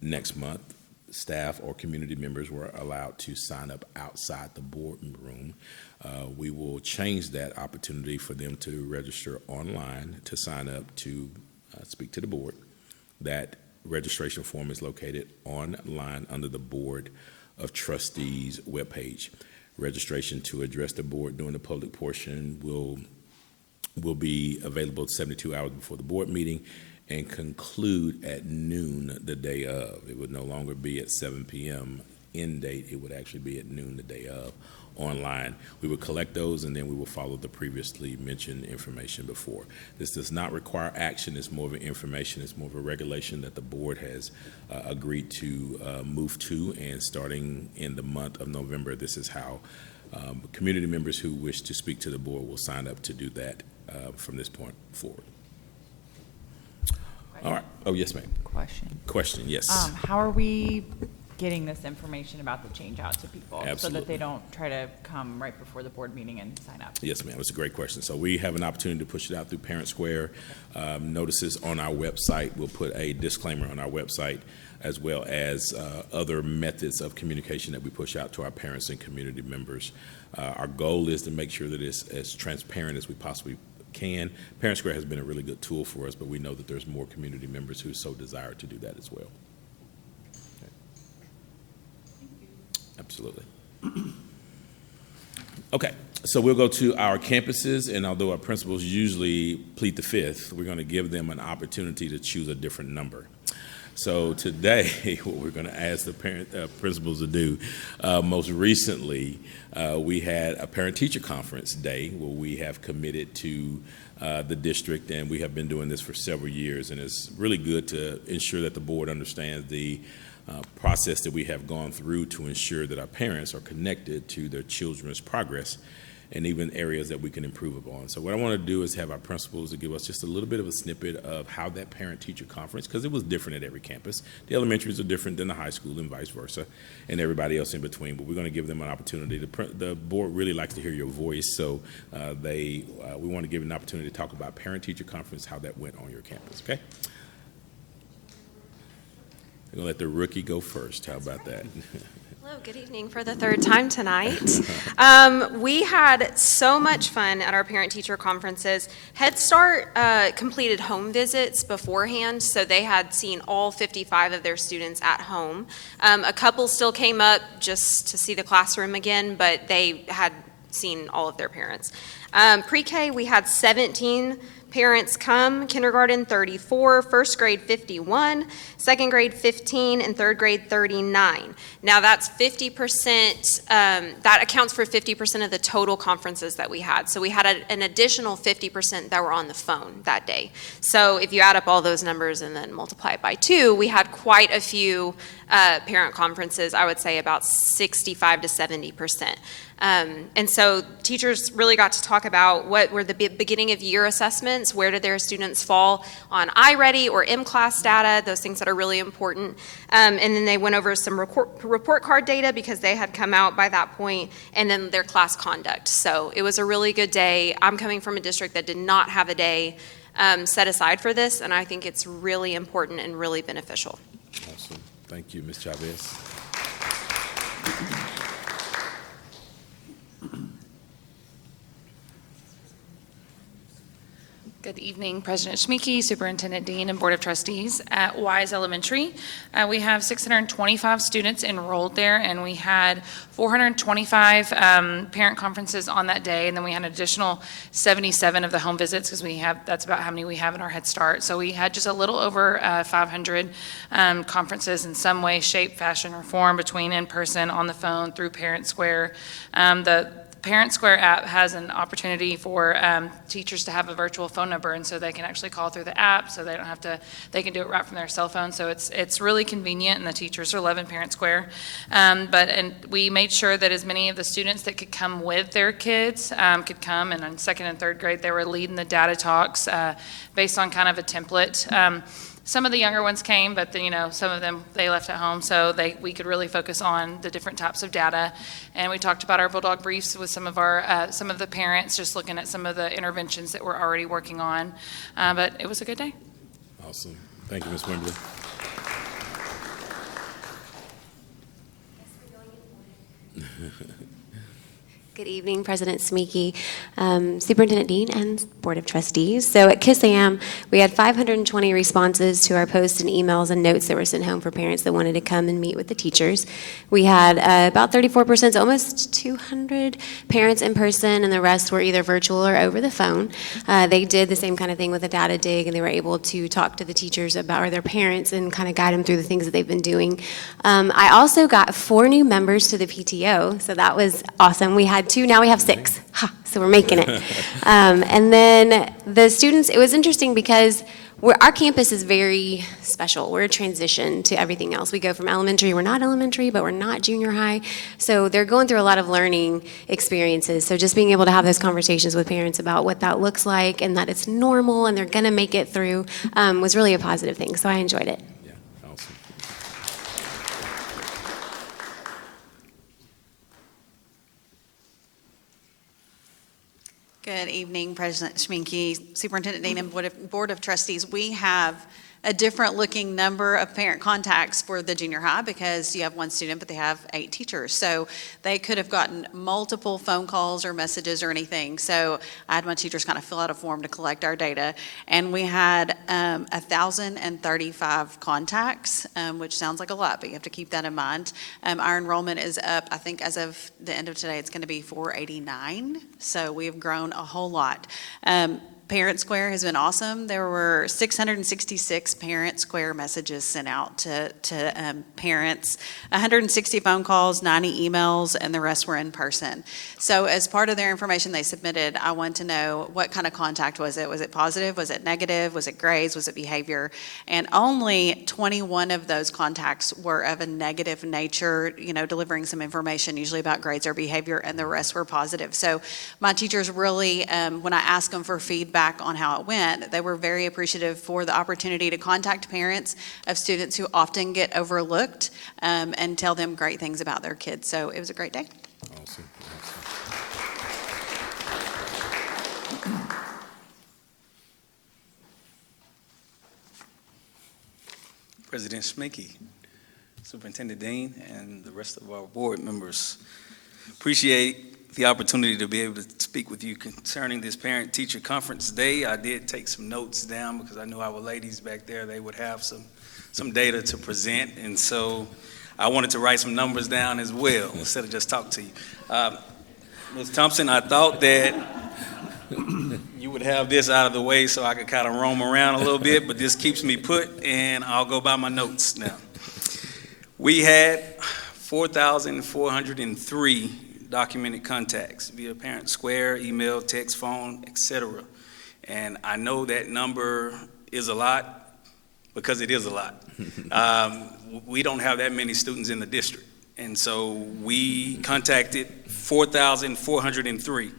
next month, staff or community members were allowed to sign up outside the boardroom. We will change that opportunity for them to register online to sign up to speak to the board. That registration form is located online under the Board of Trustees webpage. Registration to address the board during the public portion will be available 72 hours before the board meeting and conclude at noon the day of. It would no longer be at 7 p.m. end date. It would actually be at noon the day of online. We would collect those, and then we will follow the previously mentioned information before. This does not require action. It's more of an information. It's more of a regulation that the board has agreed to move to, and starting in the month of November, this is how community members who wish to speak to the board will sign up to do that from this point forward. All right. Oh, yes, ma'am. Question. Question, yes. How are we getting this information about the change out to people. So Absolutely. that they don't try to come right before the board meeting and sign up. Yes, ma'am. It's a great question. So we have an opportunity to push it out through Parent Square. Notices on our website. We'll put a disclaimer on our website, as well as other methods of communication that we push out to our parents and community members. Our goal is to make sure that it's as transparent as we possibly can. Parent Square has been a really good tool for us, but we know that there's more community members who so desire to do that as well. Okay. Absolutely. Okay, so we'll go to our campuses, and although our principals usually plead the fifth, we're going to give them an opportunity to choose a different number. So today, what we're going to ask the principals to do, most recently, we had a parent-teacher conference day where we have committed to the district, and we have been doing this for several years, and it's really good to ensure that the board understands the process that we have gone through to ensure that our parents are connected to their children's progress and even areas that we can improve upon. So what I want to do is have our principals to give us just a little bit of a snippet of how that parent-teacher conference, because it was different at every campus. The elementaries are different than the high school and vice versa, and everybody else in between, but we're going to give them an opportunity. The board really likes to hear your voice, so we want to give an opportunity to talk about parent-teacher conference, how that went on your campus, okay? We're going to let the rookie go first. How about that? Hello, good evening for the third time tonight. We had so much fun at our parent-teacher conferences. Head Start completed home visits beforehand, so they had seen all 55 of their students at home. A couple still came up just to see the classroom again, but they had seen all of their parents. Pre-K, we had 17 parents come, kindergarten 34, first grade 51, second grade 15, and third grade 39. Now that's 50%, that accounts for 50% of the total conferences that we had. So we had an additional 50% that were on the phone that day. So if you add up all those numbers and then multiply it by 2, we had quite a few parent conferences, I would say about 65 to 70%. And so teachers really got to talk about what were the beginning of year assessments, where did their students fall on iReady or M-Class data, those things that are really important. And then they went over some report card data because they had come out by that point, and then their class conduct. So it was a really good day. I'm coming from a district that did not have a day set aside for this, and I think it's really important and really beneficial. Awesome. Thank you, Ms. Chavez. Good evening, President Schmieke, Superintendent Dean, and Board of Trustees. At Wise Elementary, we have 625 students enrolled there, and we had 425 parent conferences on that day, and then we had an additional 77 of the home visits because that's about how many we have in our Head Start. So we had just a little over 500 conferences in some way, shape, fashion, or form between in-person, on the phone, through Parent Square. The Parent Square app has an opportunity for teachers to have a virtual phone number, and so they can actually call through the app, so they don't have to, they can do it right from their cell phone. So it's really convenient, and the teachers are loving Parent Square. And we made sure that as many of the students that could come with their kids could come, and in second and third grade, they were leading the data talks based on kind of a template. Some of the younger ones came, but some of them, they left at home, so we could really focus on the different types of data. And we talked about our Bulldog briefs with some of the parents, just looking at some of the interventions that we're already working on. But it was a good day. Awesome. Thank you, Ms. Wembley. Good evening, President Smeeky, Superintendent Dean, and Board of Trustees. So at KISS AM, we had 520 responses to our posts and emails and notes that were sent home for parents that wanted to come and meet with the teachers. We had about 34%, almost 200 parents in person, and the rest were either virtual or over the phone. They did the same kind of thing with a data dig, and they were able to talk to the teachers about, or their parents, and kind of guide them through the things that they've been doing. I also got 4 new members to the PTO, so that was awesome. We had 2, now we have 6. So we're making it. And then the students, it was interesting because our campus is very special. We're a transition to everything else. We go from elementary, we're not elementary, but we're not junior high. So they're going through a lot of learning experiences. So just being able to have those conversations with parents about what that looks like and that it's normal and they're gonna make it through was really a positive thing. So I enjoyed it. Yeah, awesome. Good evening, President Schminke, Superintendent Dean, and Board of Trustees. We have a different looking number of parent contacts for the junior high because you have one student, but they have 8 teachers. So they could have gotten multiple phone calls or messages or anything. So I had my teachers kind of fill out a form to collect our data. And we had 1,035 contacts, which sounds like a lot, but you have to keep that in mind. Our enrollment is up, I think as of the end of today, it's going to be 489. So we have grown a whole lot. Parent Square has been awesome. There were 666 Parent Square messages sent out to parents, 160 phone calls, 90 emails, and the rest were in person. So as part of their information they submitted, I want to know what kind of contact was it? Was it positive? Was it negative? Was it grades? Was it behavior? And only 21 of those contacts were of a negative nature, delivering some information usually about grades or behavior, and the rest were positive. So my teachers really, when I asked them for feedback on how it went, they were very appreciative for the opportunity to contact parents of students who often get overlooked and tell them great things about their kids. So it was a great day. Awesome. President Schminke, Superintendent Dean, and the rest of our board members. Appreciate the opportunity to be able to speak with you concerning this Parent-Teacher Conference Day. I did take some notes down because I knew our ladies back there, they would have some data to present, and so I wanted to write some numbers down as well instead of just talk to you. Ms. Thompson, I thought that you would have this out of the way so I could kind of roam around a little bit, but this keeps me put, and I'll go by my notes now. We had 4,403 documented contacts via Parent Square, email, text, phone, etc. And I know that number is a lot because it is a lot. We don't have that many students in the district. And so we contacted 4,403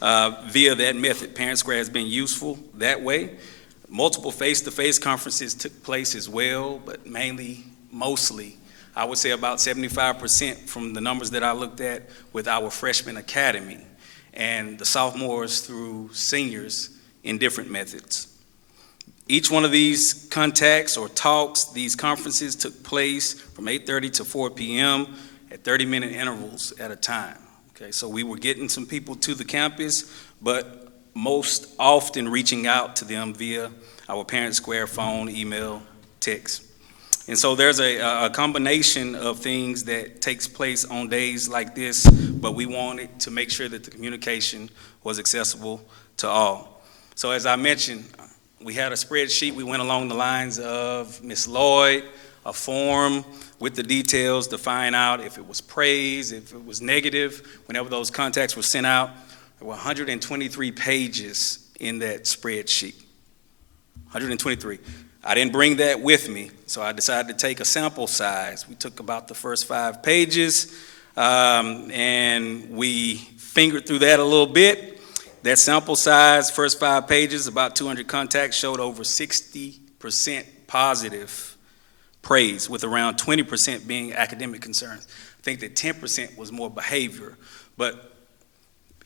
via that method. Parent Square has been useful that way. Multiple face-to-face conferences took place as well, but mostly, I would say about 75% from the numbers that I looked at with our freshman academy and the sophomores through seniors in different methods. Each one of these contacts or talks, these conferences took place from 8:30 to 4 p.m. at 30-minute intervals at a time. Okay, so we were getting some people to the campus, but most often reaching out to them via our Parent Square phone, email, text. And so there's a combination of things that takes place on days like this, but we wanted to make sure that the communication was accessible to all. So as I mentioned, we had a spreadsheet. We went along the lines of Ms. Lloyd, a form with the details to find out if it was praise, if it was negative. Whenever those contacts were sent out, there were 123 pages in that spreadsheet. 123. I didn't bring that with me, so I decided to take a sample size. We took about the first 5 pages, and we fingered through that a little bit. That sample size, first 5 pages, about 200 contacts, showed over 60% positive praise, with around 20% being academic concerns. I think that 10% was more behavior, but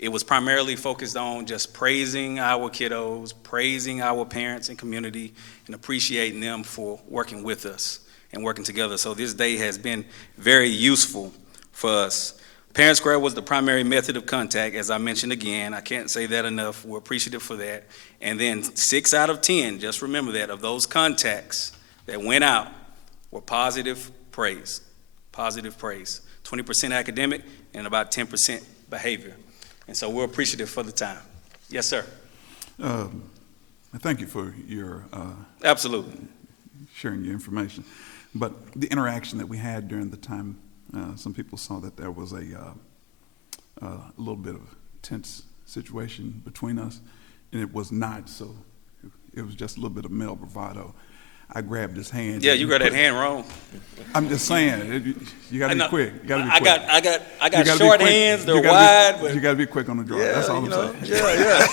it was primarily focused on just praising our kiddos, praising our parents and community, and appreciating them for working with us and working together. So this day has been very useful for us. Parent Square was the primary method of contact, as I mentioned again. I can't say that enough. We're appreciative for that. And then 6 out of 10, just remember that, of those contacts that went out were positive praise. Positive praise. 20% academic and about 10% behavior. And so we're appreciative for the time. Yes, sir. Thank you for your absolutely sharing your information. But the interaction that we had during the time, some people saw that there was a little bit of tense situation between us, and it was not. So it was just a little bit of male bravado. I grabbed his hand. Yeah, you grabbed that hand wrong. I'm just saying, you got to be quick. You got to be quick. I got short hands. They're wide. But you got to be quick on the draw. Yeah, that's all I'm saying. Yeah.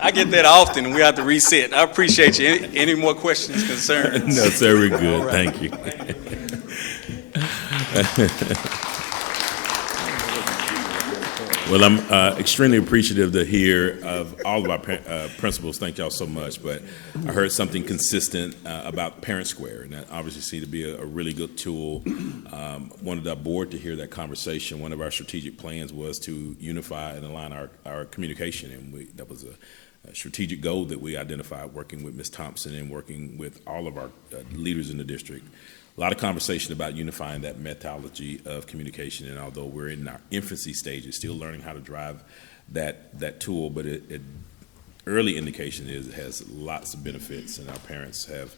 I get that often, and we have to reset. I appreciate you. Any more questions, concerns? No, sir, we're good. All Thank you. Well, I'm extremely appreciative to hear of all of our principals. Thank y'all so much. But I heard something consistent about Parent Square, and that obviously seemed to be a really good tool. Wanted our board to hear that conversation. One of our strategic plans was to unify and align our communication, and that was a strategic goal that we identified working with Ms. Thompson and working with all of our leaders in the district. A lot of conversation about unifying that methodology of communication, and although we're in our infancy stages, still learning how to drive that tool, but early indication is it has lots of benefits, and our parents have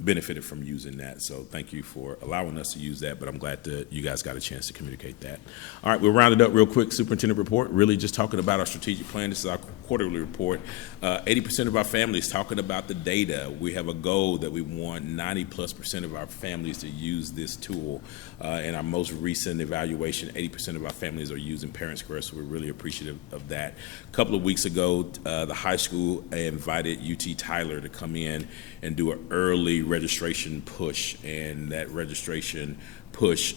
benefited from using that. So thank you for allowing us to use that, but I'm glad that you guys got a chance to communicate that. All right, we'll round it up real quick. Superintendent report, really just talking about our strategic plan. This is our quarterly report. 80% of our families talking about the data. We have a goal that we want 90+% of our families to use this tool. In our most recent evaluation, 80% of our families are using Parent Square, so we're really appreciative of that. A couple of weeks ago, the high school invited UT Tyler to come in and do an early registration push, and that registration push,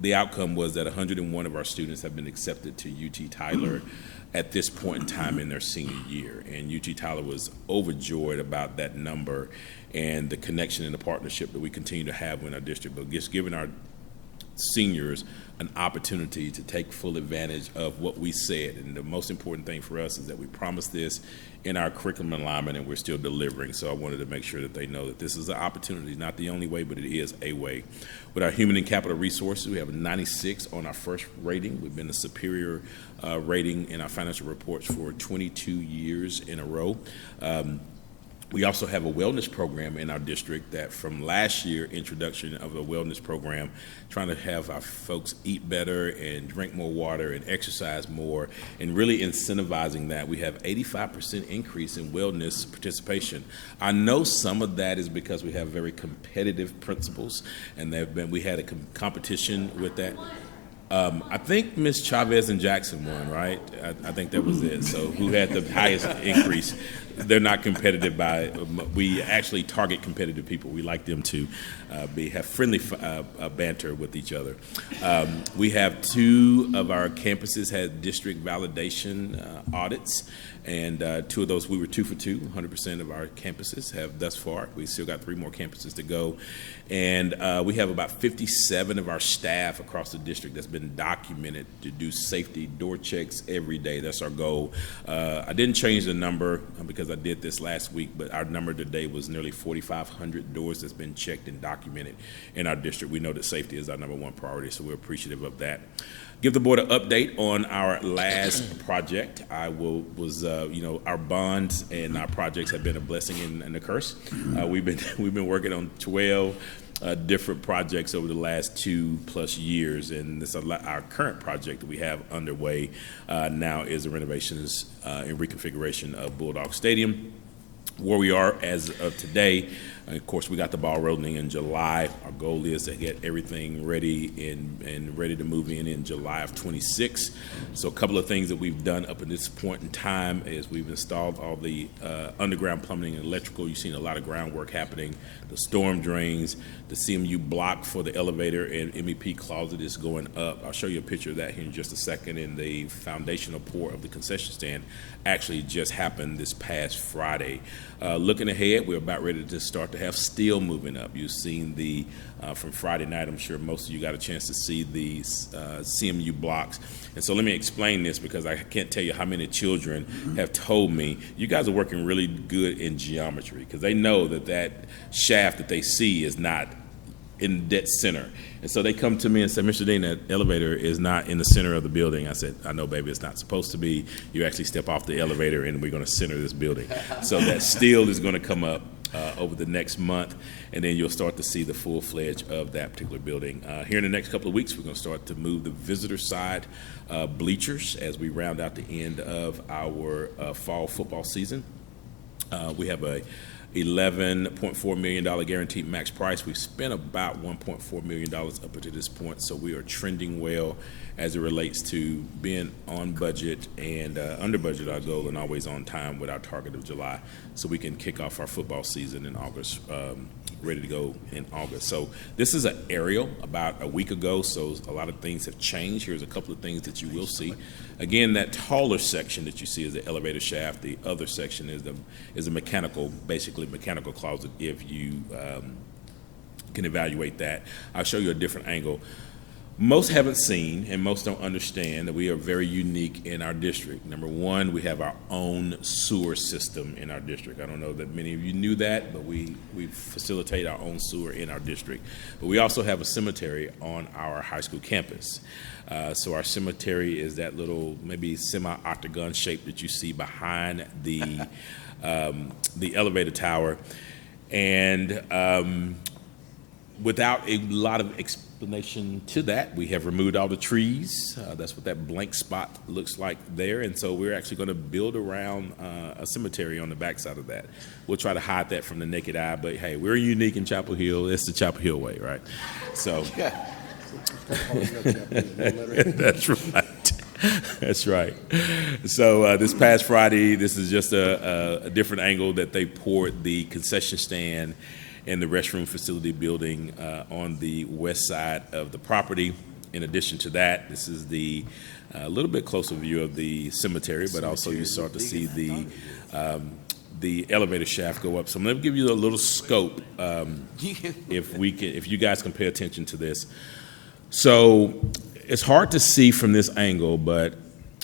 the outcome was that 101 of our students have been accepted to UT Tyler at this point in time in their senior year, and UT Tyler was overjoyed about that number and the connection and the partnership that we continue to have in our district, but just giving our seniors an opportunity to take full advantage of what we said. And the most important thing for us is that we promised this in our curriculum alignment, and we're still delivering. So I wanted to make sure that they know that this is an opportunity, not the only way, but it is a way. With our human and capital resources, we have a 96 on our first rating. We've been a superior rating in our financial reports for 22 years in a row. We also have a wellness program in our district that from last year, introduction of a wellness program, trying to have our folks eat better and drink more water and exercise more, and really incentivizing that. We have 85% increase in wellness participation. I know some of that is because we have very competitive principals, and we had a competition with that. I think Ms. Chavez and Jackson won, right? I think that was it. So who had the highest increase? They're not competitive we actually target competitive people. We like them to have friendly banter with each other. We have 2 of our campuses had district validation audits, and 2 of those, we were 2 for 2. 100% of our campuses have thus far. We still got 3 more campuses to go. And we have about 57 of our staff across the district that's been documented to do safety door checks every day. That's our goal. I didn't change the number because I did this last week, but our number today was nearly 4,500 doors that's been checked and documented in our district. We know that safety is our #1 priority, so we're appreciative of that. Give the board an update on our last project. Our bonds and our projects have been a blessing and a curse. We've been working on 12 different projects over the last 2+ years, and our current project that we have underway now is the renovations and reconfiguration of Bulldog Stadium. Where we are as of today, of course, we got the ball rolling in July. Our goal is to get everything ready and ready to move in July of 26. So a couple of things that we've done up at this point in time is we've installed all the underground plumbing and electrical. You've seen a lot of groundwork happening. The storm drains, the CMU block for the elevator and MEP closet is going up. I'll show you a picture of that here in just a second. And the foundational pour of the concession stand actually just happened this past Friday. Looking ahead, we're about ready to start to have steel moving up. You've seen from Friday night, I'm sure most of you got a chance to see the CMU blocks. And so let me explain this, because I can't tell you how many children have told me, you guys are working really good in geometry, because they know that shaft that they see is not in dead center. And so they come to me and say, Mr. Dean, that elevator is not in the center of the building. I said, I know, baby, it's not supposed to be. You actually step off the elevator and we're going to center this building. So that steel is going to come up over the next month, and then you'll start to see the full-fledged of that particular building. Here in the next couple of weeks, we're going to start to move the visitor side bleachers as we round out the end of our fall football season. We have a $11.4 million guaranteed max price. We've spent about $1.4 million up until this point, so we are trending well as it relates to being on budget and under budget our goal and always on time with our target of July, so we can kick off our football season in August, ready to go in August. So this is an aerial about a week ago, so a lot of things have changed. Here's a couple of things that you will see. Again, that taller section that you see is the elevator shaft. The other section is a mechanical, basically mechanical closet, if you can evaluate that. I'll show you a different angle. Most haven't seen and most don't understand that we are very unique in our district. Number one, we have our own sewer system in our district. I don't know that many of you knew that, but we facilitate our own sewer in our district. But we also have a cemetery on our high school campus. So our cemetery is that little maybe semi-octagon shape that you see behind the elevator tower. And without a lot of explanation to that, we have removed all the trees. That's what that blank spot looks like there. And so we're actually going to build around a cemetery on the backside of that. We'll try to hide that from the naked eye, but hey, we're unique in Chapel Hill. It's the Chapel Hill way, right? So that's right. That's right. So this past Friday, this is just a different angle that they poured the concession stand and the restroom facility building on the west side of the property. In addition to that, this is the little bit closer view of the cemetery, but also you start to see the elevator shaft go up. So I'm going to give you a little scope if you guys can pay attention to this. So it's hard to see from this angle, but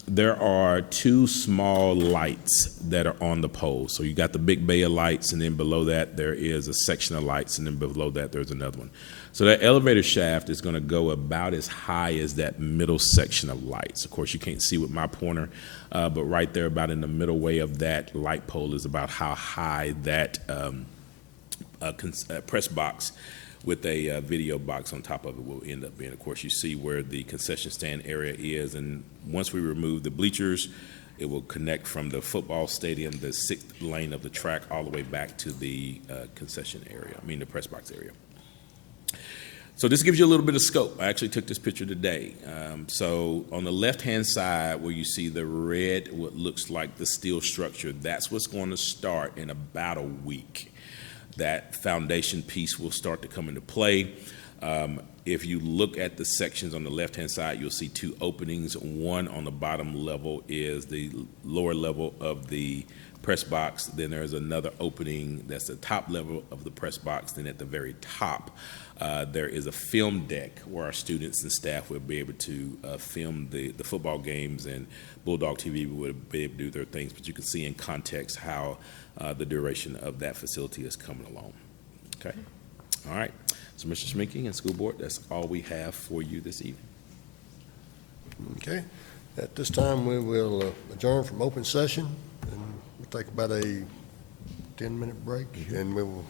there are two small lights that are on the pole. So you got the big bay of lights, and then below that there is a section of lights, and then below that there's another one. So that elevator shaft is going to go about as high as that middle section of lights. Of course, you can't see with my pointer, but right there about in the middle way of that light pole is about how high that press box with a video box on top of it will end up being. Of course, you see where the concession stand area is, and once we remove the bleachers, it will connect from the football stadium, the 6th lane of the track, all the way back to the concession area, the press box area. So this gives you a little bit of scope. I actually took this picture today. So on the left-hand side where you see the red, what looks like the steel structure, that's what's going to start in about a week. That foundation piece will start to come into play. If you look at the sections on the left-hand side, you'll see two openings. One on the bottom level is the lower level of the press box. Then there's another opening that's the top level of the press box. Then at the very top, there is a film deck where our students and staff will be able to film the football games, and Bulldog TV will be able to do their things. But you can see in context how the duration of that facility is coming along. Okay? All right. So, Mr. Schminke and School Board, that's all we have for you this evening. Okay. At this time, we will adjourn from open session, and we'll take about a 10-minute break, and we will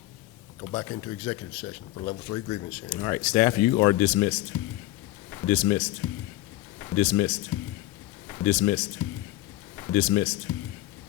go back into executive session for level 3 grievance hearing. All right. Staff, you are dismissed. Dismissed. Dismissed. Dismissed. Dismissed.